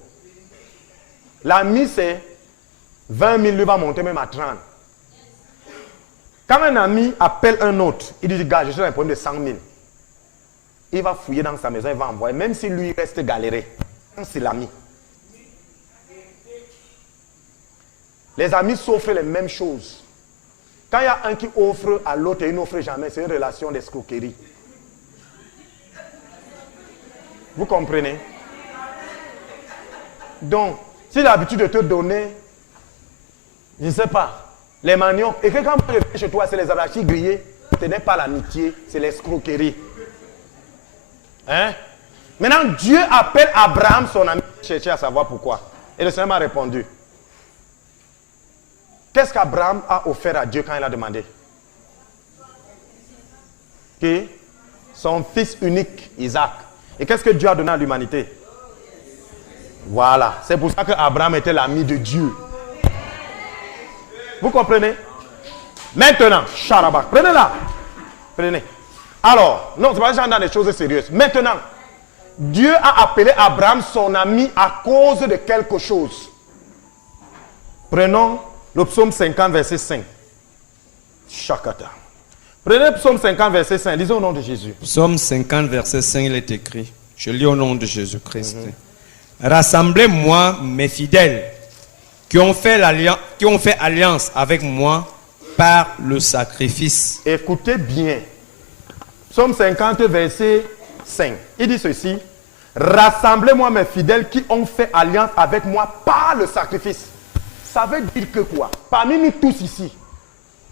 L'ami, c'est 20 000, lui va monter même à 30. Quand un ami appelle un autre, il dit, gars, je suis dans un problème de 100 000. Il va fouiller dans sa maison, il va envoyer, même si lui reste galéré. C'est l'ami. Les amis s'offrent les mêmes choses. Quand il y a un qui offre à l'autre et il n'offre jamais, c'est une relation d'escroquerie. Vous comprenez? Donc, si il a l'habitude de te donner, je ne sais pas, les maniocs, et que quand je viens chez toi, c'est les arachis grillés, ce n'est pas l'amitié, c'est l'escroquerie. Hein? Maintenant, Dieu appelle Abraham, son ami, chercher à savoir pourquoi. Et le Seigneur m'a répondu. Qu'est-ce qu'Abraham a offert à Dieu quand il a demandé? Que son fils unique, Isaac. Et qu'est-ce que Dieu a donné à l'humanité? Voilà. C'est pour ça qu'Abraham était l'ami de Dieu. Vous comprenez? Maintenant, Charabak, prenez-la. Prenez. Alors, non, c'est pas genre dans des choses sérieuses. Maintenant, Dieu a appelé Abraham son ami à cause de quelque chose. Prenons le psaume 50, verset 5. Chakata. Prenez le psaume 50, verset 5. Lisez au nom de Jésus. Psaume 50, verset 5, il est écrit. Je lis au nom de Jésus-Christ. Rassemblez-moi, mes fidèles, qui ont fait alliance avec moi par le sacrifice. Écoutez bien. Psaume 50, verset 5. Il dit ceci. Rassemblez-moi, mes fidèles, qui ont fait alliance avec moi par le sacrifice. Ça veut dire que quoi? Parmi nous tous ici,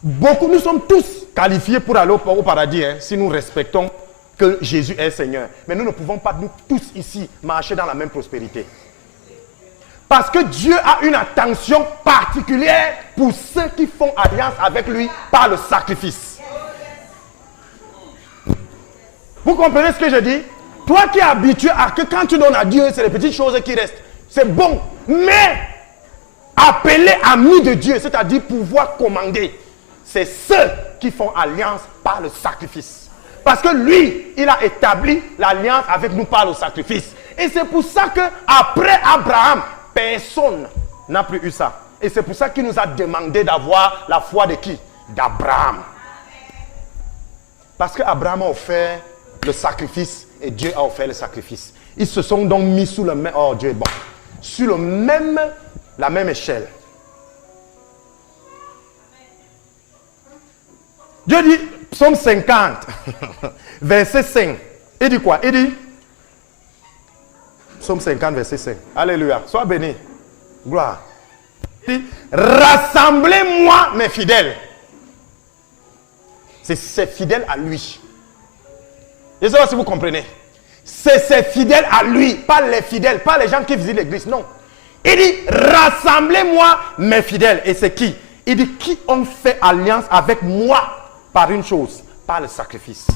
nous sommes tous qualifiés pour aller au paradis, hein, si nous respectons que Jésus est Seigneur. Mais nous ne pouvons pas, nous tous ici, marcher dans la même prospérité. Parce que Dieu a une attention particulière pour ceux qui font alliance avec lui par le sacrifice. Vous comprenez ce que je dis? Toi qui es habitué à que quand tu donnes à Dieu, c'est les petites choses qui restent. C'est bon. Mais appelé ami de Dieu, c'est-à-dire pouvoir commander, c'est ceux qui font alliance par le sacrifice. Parce que lui, il a établi l'alliance avec nous par le sacrifice. Et c'est pour ça qu'après Abraham, personne n'a plus eu ça. Et c'est pour ça qu'il nous a demandé d'avoir la foi de qui? D'Abraham. Parce qu'Abraham a offert le sacrifice et Dieu a offert le sacrifice. Ils se sont donc mis sous le même... Oh, Dieu est bon. Sur la même échelle. Dieu dit, psaume 50, verset 5. Il dit quoi? Il dit, psaume 50, verset 5. Alléluia. Sois béni. Gloire. Il dit, rassemblez-moi mes fidèles. C'est fidèle à lui. Je ne sais pas si vous comprenez. C'est fidèle à lui, pas les fidèles, pas les gens qui visitent l'église, non. Il dit, rassemblez-moi mes fidèles. Et c'est qui? Il dit, qui ont fait alliance avec moi par une chose, par le sacrifice.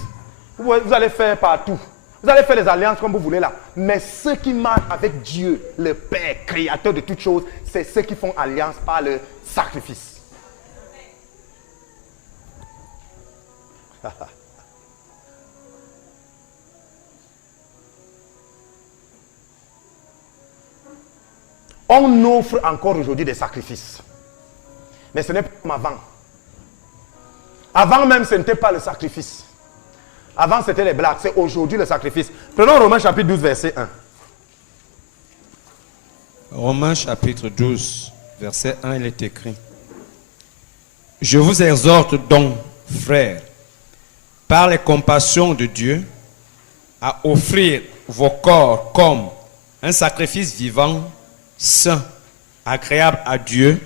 Vous allez faire partout. Vous allez faire les alliances comme vous voulez là. Mais ceux qui marchent avec Dieu, le Père, créateur de toutes choses, c'est ceux qui font alliance par le sacrifice. On offre encore aujourd'hui des sacrifices. Mais ce n'est pas comme avant. Avant même, ce n'était pas le sacrifice. Avant, c'était les blagues. C'est aujourd'hui le sacrifice. Prenons Romains chapitre 12, verset 1. Romains chapitre 12, verset 1, il est écrit. Je vous exhorte donc, frères, par les compassions de Dieu, à offrir vos corps comme un sacrifice vivant, saint, agréable à Dieu,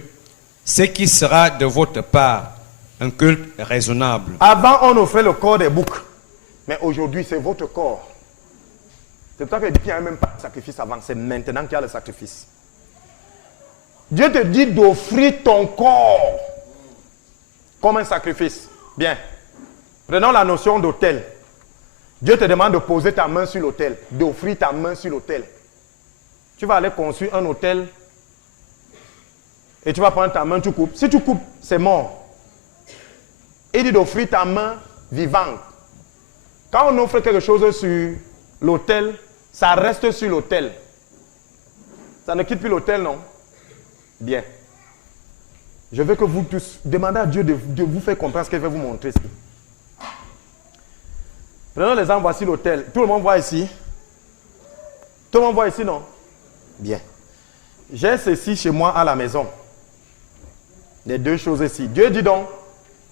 ce qui sera de votre part un culte raisonnable. Avant, on offrait le corps des boucs. Mais aujourd'hui, c'est votre corps. C'est pour ça qu'il n'y a même pas de sacrifice avant. C'est maintenant qu'il y a le sacrifice. Dieu te dit d'offrir ton corps comme un sacrifice. Bien. Prenons la notion d'autel. Dieu te demande de poser ta main sur l'autel, d'offrir ta main sur l'autel. Tu vas aller construire un autel et tu vas prendre ta main, tu coupes. Si tu coupes, c'est mort. Il dit d'offrir ta main vivante. Quand on offre quelque chose sur l'autel, ça reste sur l'autel. Ça ne quitte plus l'autel, non? Bien. Je veux que vous tous demandez à Dieu de vous faire comprendre ce qu'il va vous montrer ici. Prenons l'exemple, voici l'autel. Tout le monde voit ici? Tout le monde voit ici, non? Bien. J'ai ceci chez moi à la maison. Les deux choses ici. Dieu dit donc,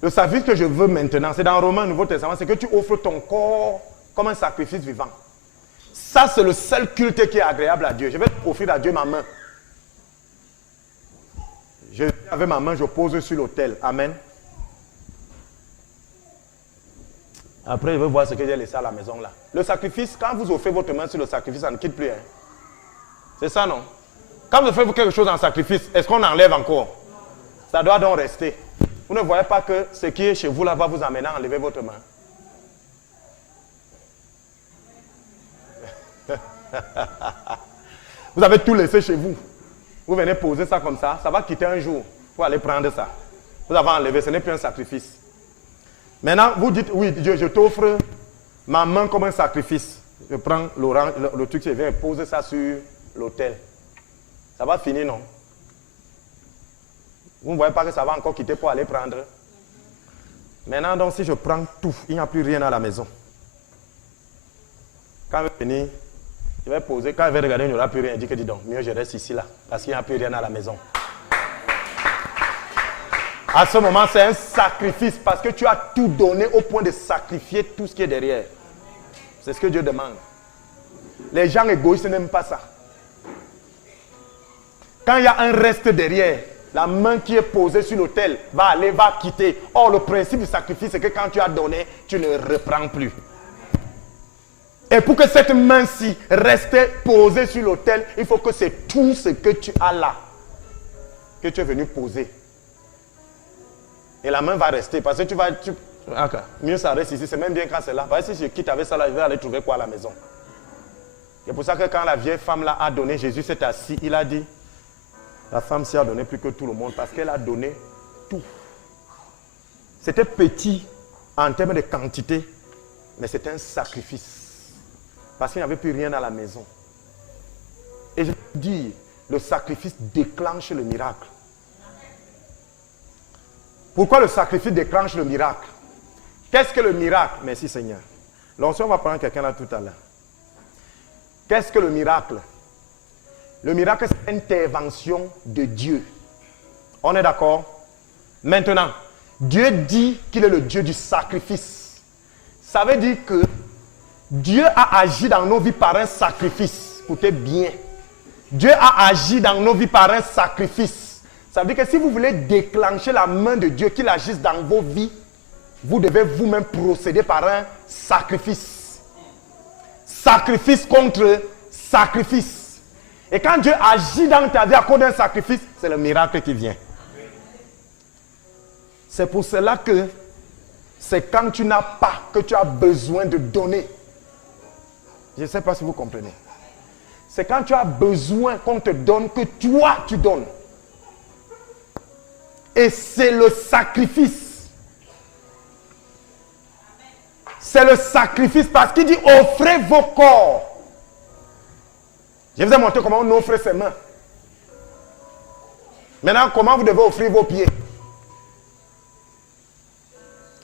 le sacrifice que je veux maintenant, c'est dans Romains, Nouveau Testament, c'est que tu offres ton corps comme un sacrifice vivant. Ça, c'est le seul culte qui est agréable à Dieu. Je vais offrir à Dieu ma main. Avec ma main, je pose sur l'autel. Amen. Après, je vais voir ce que j'ai laissé à la maison là. Le sacrifice, quand vous offrez votre main sur le sacrifice, ça ne quitte plus. Hein? C'est ça, non? Quand vous faites quelque chose en sacrifice, est-ce qu'on enlève encore? Ça doit donc rester. Vous ne voyez pas que ce qui est chez vous là va vous amener à enlever votre main. Vous avez tout laissé chez vous. Vous venez poser ça comme ça, ça va quitter un jour. Vous allez prendre ça. Vous avez enlevé, ce n'est plus un sacrifice. Maintenant, vous dites, oui, Dieu, je t'offre ma main comme un sacrifice. Je prends le truc, je viens poser ça sur l'autel. Ça va finir, non? Vous ne voyez pas que ça va encore quitter pour aller prendre. Maintenant, donc, si je prends tout, il n'y a plus rien à la maison. Quand je vais venir, je vais poser. Quand je vais regarder, il n'y aura plus rien. Je dis que dis donc, mieux je reste ici, là, parce qu'il n'y a plus rien à la maison. À ce moment, c'est un sacrifice, parce que tu as tout donné au point de sacrifier tout ce qui est derrière. C'est ce que Dieu demande. Les gens égoïstes n'aiment pas ça. Quand il y a un reste derrière, la main qui est posée sur l'autel va quitter. Or, le principe du sacrifice, c'est que quand tu as donné, tu ne reprends plus. Et pour que cette main-ci reste posée sur l'autel, il faut que c'est tout ce que tu as là, que tu es venu poser. Et la main va rester, parce que tu vas... mieux ça reste ici, c'est même bien quand c'est là. Parce que si je quitte avec ça, là, je vais aller trouver quoi à la maison. C'est pour ça que quand la vieille femme là a donné, Jésus s'est assis, il a dit, la femme s'y a donné plus que tout le monde, parce qu'elle a donné tout. C'était petit en termes de quantité, mais c'était un sacrifice. Parce qu'il n'y avait plus rien à la maison. Et je veux dire, le sacrifice déclenche le miracle. Pourquoi le sacrifice déclenche le miracle? Qu'est-ce que le miracle? Merci Seigneur. L'onction va prendre quelqu'un là tout à l'heure. Qu'est-ce que le miracle? Le miracle, c'est l'intervention de Dieu. On est d'accord? Maintenant, Dieu dit qu'il est le Dieu du sacrifice. Ça veut dire que Dieu a agi dans nos vies par un sacrifice. Écoutez bien. Dieu a agi dans nos vies par un sacrifice. Ça veut dire que si vous voulez déclencher la main de Dieu, qu'il agisse dans vos vies, vous devez vous-même procéder par un sacrifice. Sacrifice contre sacrifice. Et quand Dieu agit dans ta vie à cause d'un sacrifice, c'est le miracle qui vient. C'est pour cela que c'est quand tu n'as pas que tu as besoin de donner. Je ne sais pas si vous comprenez. C'est quand tu as besoin qu'on te donne que toi tu donnes. Et c'est le sacrifice. C'est le sacrifice parce qu'il dit offrez vos corps. Je vous ai montré comment on offre ses mains. Maintenant, comment vous devez offrir vos pieds?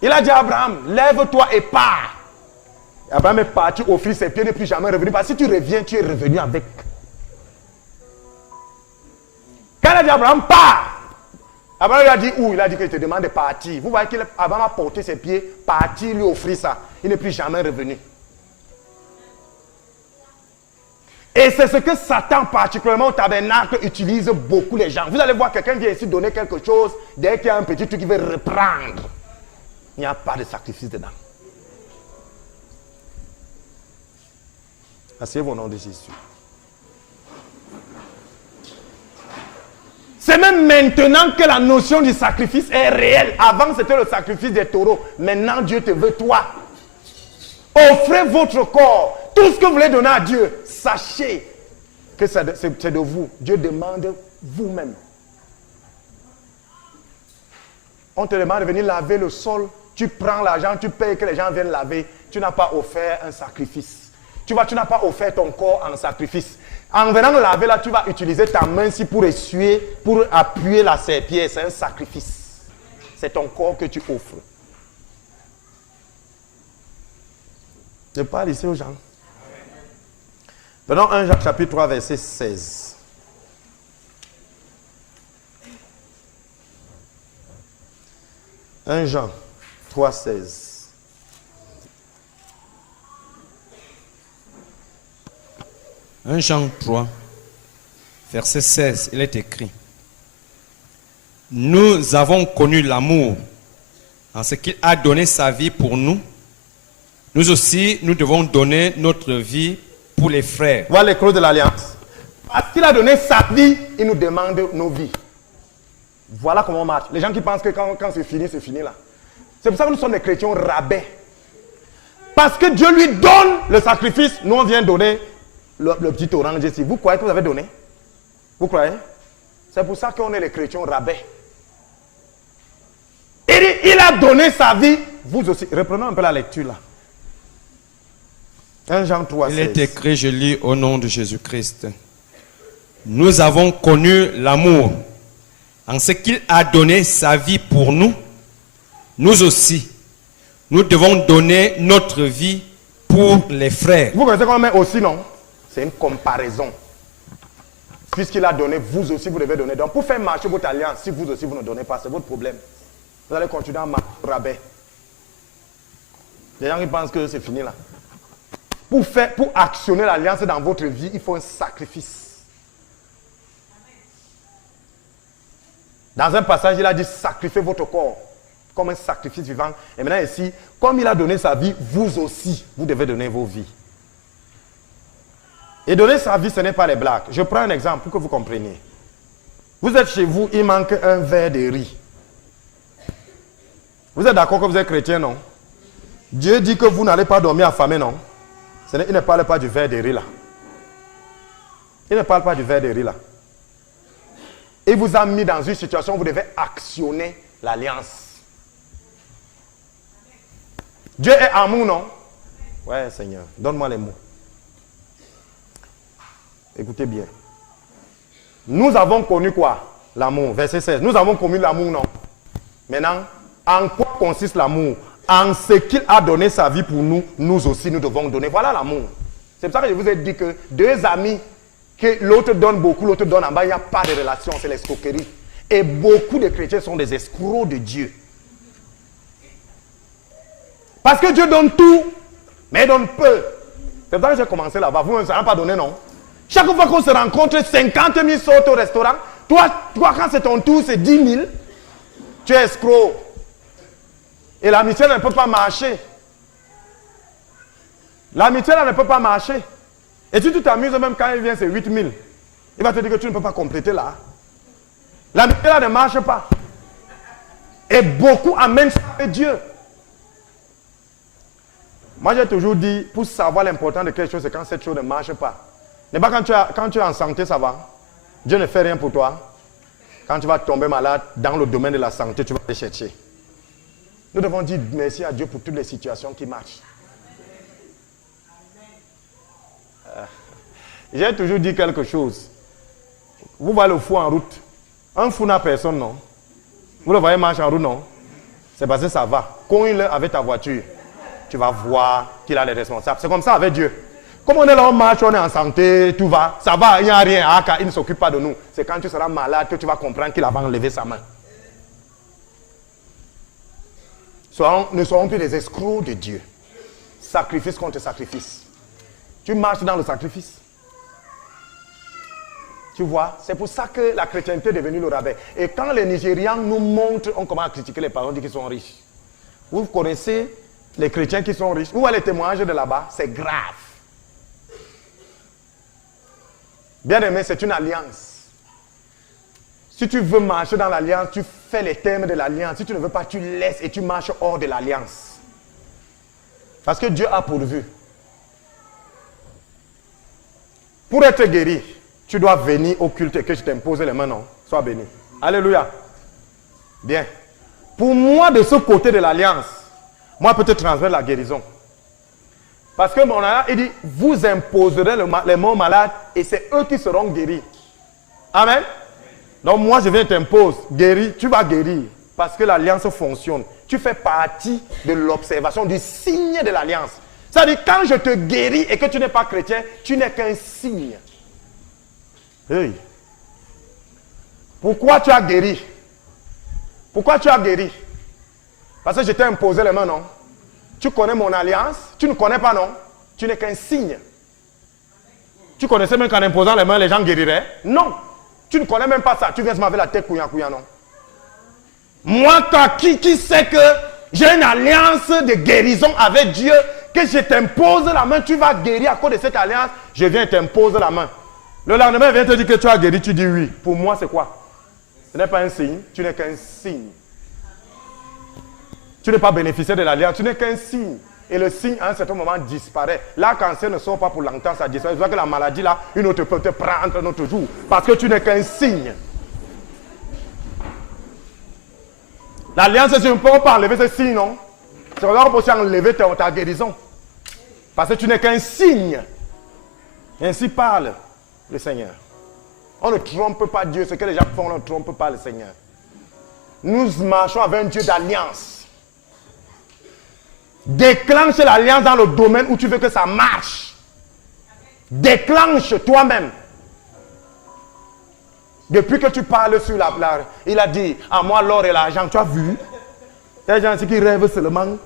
Il a dit à Abraham, lève-toi et pars. Abraham est parti offrir ses pieds, n'est plus jamais revenu. Parce que si tu reviens, tu es revenu avec. Quand il a dit à Abraham, pars. Abraham lui a dit où? Il a dit qu'il te demande de partir. Vous voyez qu'Abraham a porté ses pieds, partir, lui offrir ça. Il n'est plus jamais revenu. Et c'est ce que Satan, particulièrement au tabernacle, utilise beaucoup les gens. Vous allez voir quelqu'un vient ici donner quelque chose, dès qu'il y a un petit truc qui veut reprendre. Il n'y a pas de sacrifice dedans. Asseyez-vous au nom de Jésus. C'est même maintenant que la notion du sacrifice est réelle. Avant, c'était le sacrifice des taureaux. Maintenant, Dieu te veut toi. Offrez votre corps. Tout ce que vous voulez donner à Dieu, sachez que c'est de vous. Dieu demande vous-même. On te demande de venir laver le sol. Tu prends l'argent, tu payes que les gens viennent laver. Tu n'as pas offert un sacrifice. Tu n'as pas offert ton corps en sacrifice. En venant laver là, tu vas utiliser ta main ici pour essuyer, pour appuyer la serpillière. C'est un sacrifice. C'est ton corps que tu offres. Je parle ici aux gens. Prenons 1 Jean chapitre 3 verset 16. « 1 Jean 3, 16. « 1 Jean 3, verset 16, il est écrit. Nous avons connu l'amour en ce qu'il a donné sa vie pour nous. Nous aussi, nous devons donner notre vie pour les frères. » Voilà les clauses de l'alliance. Parce qu'il a donné sa vie, il nous demande nos vies. Voilà comment on marche. Les gens qui pensent que quand c'est fini là. C'est pour ça que nous sommes des chrétiens rabais. Parce que Dieu lui donne le sacrifice, nous on vient donner le petit orange ici. Vous croyez que vous avez donné? Vous croyez? C'est pour ça qu'on est les chrétiens rabais. Il a donné sa vie, vous aussi. Reprenons un peu la lecture là. 1 Jean 3, 16. Il est écrit, je lis au nom de Jésus-Christ. Nous avons connu l'amour en ce qu'il a donné sa vie pour nous. Nous aussi, nous devons donner notre vie pour les frères. Vous connaissez qu'on met aussi, non? C'est une comparaison. Puisqu'il a donné, vous aussi, vous devez donner. Donc, pour faire marcher votre alliance, si vous aussi, vous ne donnez pas, c'est votre problème. Vous allez continuer à marcher au rabais. Les gens qui pensent que c'est fini là. Pour actionner l'alliance dans votre vie, il faut un sacrifice. Dans un passage, il a dit sacrifiez votre corps comme un sacrifice vivant. Et maintenant ici, comme il a donné sa vie, vous aussi, vous devez donner vos vies. Et donner sa vie, ce n'est pas les blagues. Je prends un exemple pour que vous compreniez. Vous êtes chez vous, il manque un verre de riz. Vous êtes d'accord que vous êtes chrétien, non? Dieu dit que vous n'allez pas dormir affamé, non? Il ne parle pas du verre de riz là. Il ne parle pas du verre de riz là. Il vous a mis dans une situation où vous devez actionner l'alliance. Dieu est amour, non? Ouais, Seigneur, donne-moi les mots. Écoutez bien. Nous avons connu quoi? L'amour, verset 16. Nous avons connu l'amour, non? Maintenant, en quoi consiste l'amour? En ce qu'il a donné sa vie pour nous, nous aussi nous devons donner. Voilà l'amour. C'est pour ça que je vous ai dit que deux amis, que l'autre donne beaucoup, l'autre donne en bas, il n'y a pas de relation, c'est l'escroquerie. Et beaucoup de chrétiens sont des escrocs de Dieu. Parce que Dieu donne tout, mais il donne peu. C'est pour ça que j'ai commencé là-bas. Vous ne savez pas donner, non? Chaque fois qu'on se rencontre, 50 000 sortent au restaurant. Toi, quand c'est ton tour, c'est 10 000. Tu es escroc. Et l'amitié ne peut pas marcher. L'amitié ne peut pas marcher. Et si tu t'amuses, même quand il vient, c'est 8 000. Il va te dire que tu ne peux pas compléter là. L'amitié là ne marche pas. Et beaucoup amènent ça avec Dieu. Moi, j'ai toujours dit, pour savoir l'importance de quelque chose, c'est quand cette chose ne marche pas. Mais pas quand tu es en santé, ça va. Dieu ne fait rien pour toi. Quand tu vas tomber malade, dans le domaine de la santé, tu vas te chercher. Nous devons dire merci à Dieu pour toutes les situations qui marchent. J'ai toujours dit quelque chose. Vous voyez le fou en route. Un fou n'a personne, non? Vous le voyez marcher en route, non? C'est parce que ça va. Quand il est avec ta voiture, tu vas voir qu'il a les responsables. C'est comme ça avec Dieu. Comme on est là, on marche, on est en santé, tout va. Ça va, il n'y a rien. Il ne s'occupe pas de nous. C'est quand tu seras malade que tu vas comprendre qu'il a enlevé sa main. Ne soyons plus des escrocs de Dieu. Sacrifice contre sacrifice. Tu marches dans le sacrifice. Tu vois, c'est pour ça que la chrétienté est devenue le rabais. Et quand les Nigérians nous montrent, on commence à critiquer les parents qui sont riches. Vous connaissez les chrétiens qui sont riches. Vous voyez les témoignages de là-bas, c'est grave. Bien aimé, c'est une alliance. Si tu veux marcher dans l'alliance, tu fais les termes de l'alliance. Si tu ne veux pas, tu laisses et tu marches hors de l'alliance. Parce que Dieu a pourvu. Pour être guéri, tu dois venir au culte et que je t'impose les mains, non? Sois béni. Alléluia. Bien. Pour moi, de ce côté de l'alliance, moi, je peux te transmettre la guérison. Parce que mon alliance, il dit, vous imposerez les morts malades et c'est eux qui seront guéris. Amen. Donc moi, je viens t'imposer, guérir, tu vas guérir. Parce que l'alliance fonctionne. Tu fais partie de l'observation, du signe de l'alliance. C'est-à-dire, quand je te guéris et que tu n'es pas chrétien, tu n'es qu'un signe. Hey. Pourquoi tu as guéri? Pourquoi tu as guéri? Parce que je t'ai imposé les mains, non? Tu connais mon alliance? Tu ne connais pas, non? Tu n'es qu'un signe. Tu connaissais même qu'en imposant les mains, les gens guériraient? Non. Tu ne connais même pas ça. Tu viens m'avoir la tête couillant, non? Moi, qui sait que j'ai une alliance de guérison avec Dieu, que je t'impose la main, tu vas guérir à cause de cette alliance, je viens t'imposer la main. Le lendemain, il vient te dire que tu as guéri, tu dis oui. Pour moi, c'est quoi? Ce n'est pas un signe, tu n'es qu'un signe. Tu n'es pas bénéficiaire de l'alliance, tu n'es qu'un signe. Et le signe, à un certain moment, disparaît. L'arc-en-ciel ne sort pas pour longtemps, ça disparaît. Tu vois que la maladie, là, une autre peut te prendre un autre jour. Parce que tu n'es qu'un signe. L'alliance, je ne peux pas enlever ce signe, non? Tu ne peux pas aussi enlever ta guérison. Parce que tu n'es qu'un signe. Ainsi parle le Seigneur. On ne trompe pas Dieu. Ce que les gens font, on ne trompe pas le Seigneur. Nous marchons avec un Dieu d'alliance. Déclenche l'alliance dans le domaine où tu veux que ça marche. Déclenche toi-même. Depuis que tu parles sur la plage, il a dit, à moi l'or et l'argent, tu as vu? Il y a des gens qui rêvent seulement,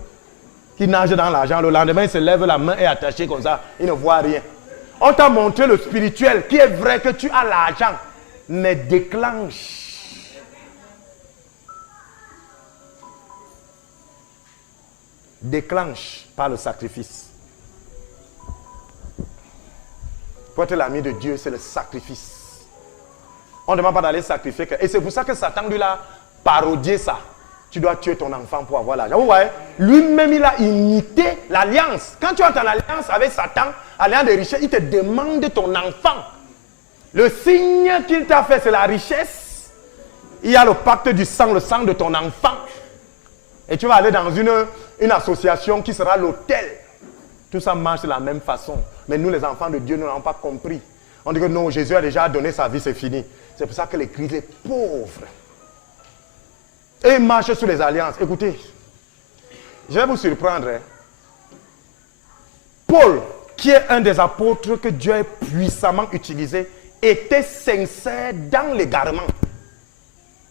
qui nagent dans l'argent. Le lendemain, ils se lèvent, la main est attachée comme ça, ils ne voient rien. On t'a montré le spirituel, qui est vrai que tu as l'argent, mais déclenche. Déclenche par le sacrifice. Pour être l'ami de Dieu, c'est le sacrifice. On ne demande pas d'aller sacrifier. Et c'est pour ça que Satan lui a parodié ça. Tu dois tuer ton enfant pour avoir l'argent. Vous voyez, lui-même, il a imité l'alliance. Quand tu entres en alliance avec Satan, alliance de richesse, il te demande ton enfant. Le signe qu'il t'a fait, c'est la richesse. Il y a le pacte du sang, le sang de ton enfant. Et tu vas aller dans une association qui sera l'autel. Tout ça marche de la même façon. Mais nous, les enfants de Dieu, nous n'avons pas compris. On dit que non, Jésus a déjà donné sa vie, c'est fini. C'est pour ça que l'Église est pauvre. Et il marche sur les alliances. Écoutez, je vais vous surprendre. Hein. Paul, qui est un des apôtres que Dieu a puissamment utilisé, était sincère dans l'égarement.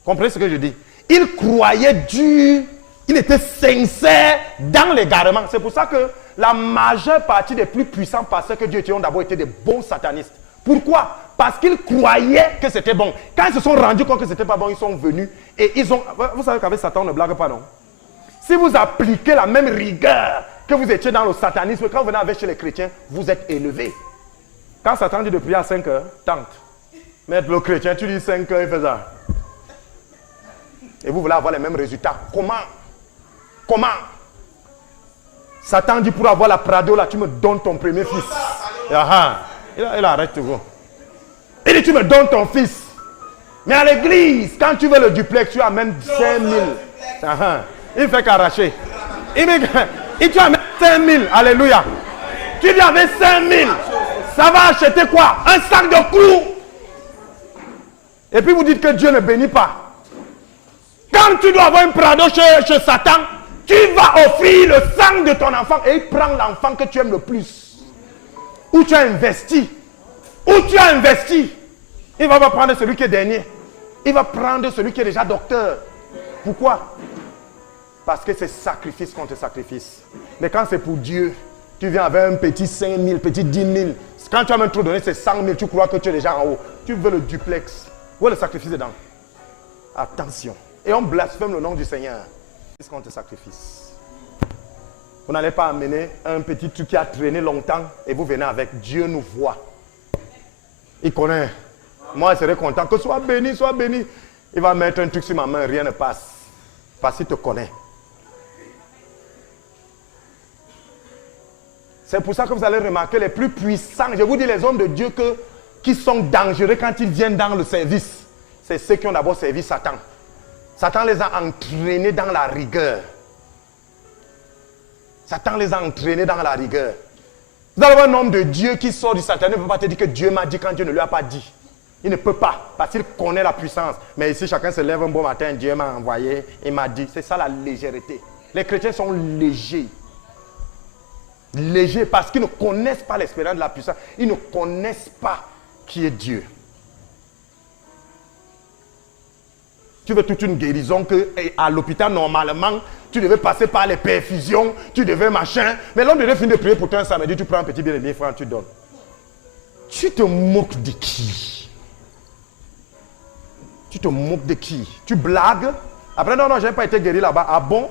Comprenez ce que je dis? Il croyait dur, il était sincère dans l'égarement. C'est pour ça que la majeure partie des plus puissants pasteurs que Dieu a ont d'abord été des bons satanistes. Pourquoi? Parce qu'ils croyaient que c'était bon. Quand ils se sont rendus compte que ce n'était pas bon, ils sont venus et ils ont... Vous savez qu'avec Satan, on ne blague pas, non? Si vous appliquez la même rigueur que vous étiez dans le satanisme, quand vous venez avec chez les chrétiens, vous êtes élevés. Quand Satan dit de prier à 5 heures, tente. Mais le chrétien, tu dis 5 heures, il fait ça. Et vous voulez avoir les mêmes résultats. Comment? Satan dit pour avoir la Prado, là, tu me donnes ton premier fils. Il arrête toujours. Il dit, tu me donnes ton fils. Mais à l'église, quand tu veux le duplex, tu amènes 5 000. Il ne fait qu'arracher. Tu amènes 5 000. Alléluia. Tu dis avec 5 000. Ça va acheter quoi? Un sac de clous. Et puis vous dites que Dieu ne bénit pas. Quand tu dois avoir un Prado chez Satan, tu vas offrir le sang de ton enfant et il prend l'enfant que tu aimes le plus. Où tu as investi. Il va pas prendre celui qui est dernier. Il va prendre celui qui est déjà docteur. Pourquoi? Parce que c'est sacrifice contre sacrifice. Mais quand c'est pour Dieu, tu viens avec un petit 5 000, petit 10 000. Quand tu as même trop donné, c'est 100 000, tu crois que tu es déjà en haut. Tu veux le duplex. Où est le sacrifice dedans? Attention. Et on blasphème le nom du Seigneur. C'est contre sacrifice. Vous n'allez pas amener un petit truc qui a traîné longtemps et vous venez avec. Dieu nous voit. Il connaît. Moi, je serais content que sois béni. Il va mettre un truc sur ma main, rien ne passe. Parce qu'il te connaît. C'est pour ça que vous allez remarquer les plus puissants. Je vous dis les hommes de Dieu qui sont dangereux quand ils viennent dans le service. C'est ceux qui ont d'abord servi Satan. Satan les a entraînés dans la rigueur. Vous allez voir un homme de Dieu qui sort du Satan, ne peut pas te dire que Dieu m'a dit quand Dieu ne lui a pas dit. Il ne peut pas, parce qu'il connaît la puissance. Mais ici, chacun se lève un bon matin, Dieu m'a envoyé, il m'a dit. C'est ça la légèreté. Les chrétiens sont légers. Légers parce qu'ils ne connaissent pas l'expérience de la puissance. Ils ne connaissent pas qui est Dieu. Tu veux toute une guérison que à l'hôpital, normalement, tu devais passer par les perfusions, tu devais machin. Mais l'homme devait finir de prier pour toi un samedi, tu prends un petit bien-aimé, frère, tu donnes. Tu te moques de qui? Tu te moques de qui? Tu blagues? Après, non, je n'ai pas été guéri là-bas. Ah bon?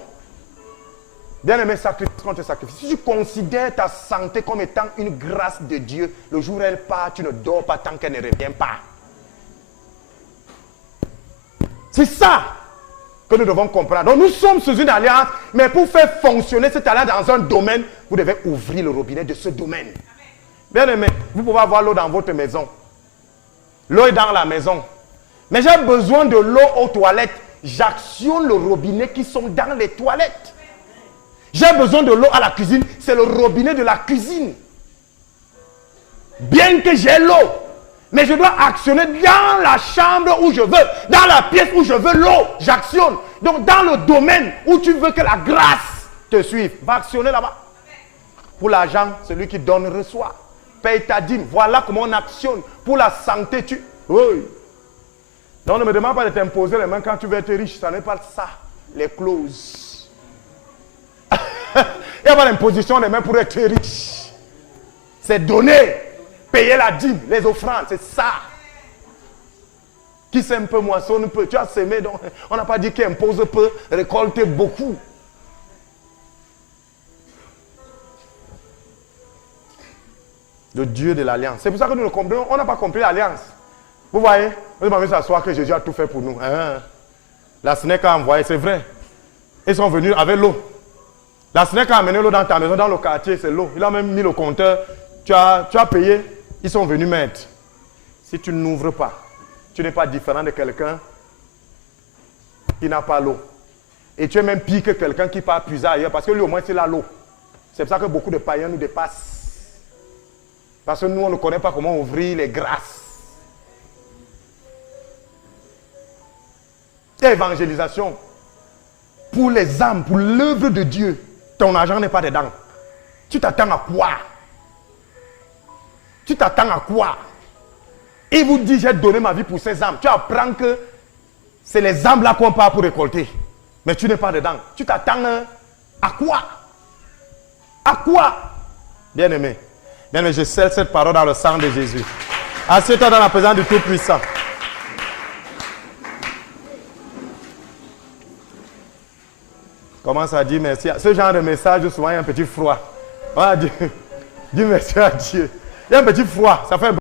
Bien-aimé, sacrifice contre sacrifice. Si tu considères ta santé comme étant une grâce de Dieu, le jour où elle part, tu ne dors pas tant qu'elle ne revient pas. C'est ça que nous devons comprendre. Donc nous sommes sous une alliance, mais pour faire fonctionner cette alliance dans un domaine, vous devez ouvrir le robinet de ce domaine. Bien-aimé, vous pouvez avoir l'eau dans votre maison. L'eau est dans la maison. Mais j'ai besoin de l'eau aux toilettes. J'actionne le robinet qui sont dans les toilettes. J'ai besoin de l'eau à la cuisine. C'est le robinet de la cuisine. Bien que j'ai l'eau, mais je dois actionner dans la chambre où je veux, dans la pièce où je veux l'eau, j'actionne. Donc dans le domaine où tu veux que la grâce te suive, va actionner là-bas. Pour l'argent, celui qui donne reçoit. Paye ta dîme. Voilà comment on actionne. Pour la santé, tu... Oui. Donc ne me demande pas de t'imposer les mains quand tu veux être riche. Ça n'est pas ça. Les clauses. Il n'y a pas d'imposition des mains pour être riche. C'est donner. Payer la dîme, les offrandes, c'est ça. Qui sème peu, moissonne peu. Tu as semé, donc on n'a pas dit qui impose peu, récolte beaucoup. Le Dieu de l'alliance. C'est pour ça que nous ne comprenons. On n'a pas compris l'alliance. Vous voyez, vous m'avez s'asseoir que Jésus a tout fait pour nous. Hein? La SNEC a envoyé, c'est vrai. Ils sont venus avec l'eau. La SNEC a amené l'eau dans ta maison, dans le quartier, c'est l'eau. Il a même mis le compteur. Tu as payé. Ils sont venus mettre. Si tu n'ouvres pas, tu n'es pas différent de quelqu'un qui n'a pas l'eau. Et tu es même pire que quelqu'un qui part puiser ailleurs, parce que lui au moins il a l'eau. C'est pour ça que beaucoup de païens nous dépassent. Parce que nous on ne connaît pas comment ouvrir les grâces. Évangélisation. Pour les âmes, pour l'œuvre de Dieu, ton argent n'est pas dedans. Tu t'attends à quoi? Tu t'attends à quoi? Il vous dit, j'ai donné ma vie pour ces âmes. Tu apprends que c'est les âmes là qu'on part pour récolter. Mais tu n'es pas dedans. Tu t'attends à quoi? À quoi? Bien-aimé. Bien-aimé, je scelle cette parole dans le sang de Jésus. Assieds-toi dans la présence du Tout-Puissant. Commence à dire merci. Ce genre de message, souvent, il y a un petit froid. On va dire, dis merci à Dieu. Il y a un petit froid. Ça fait un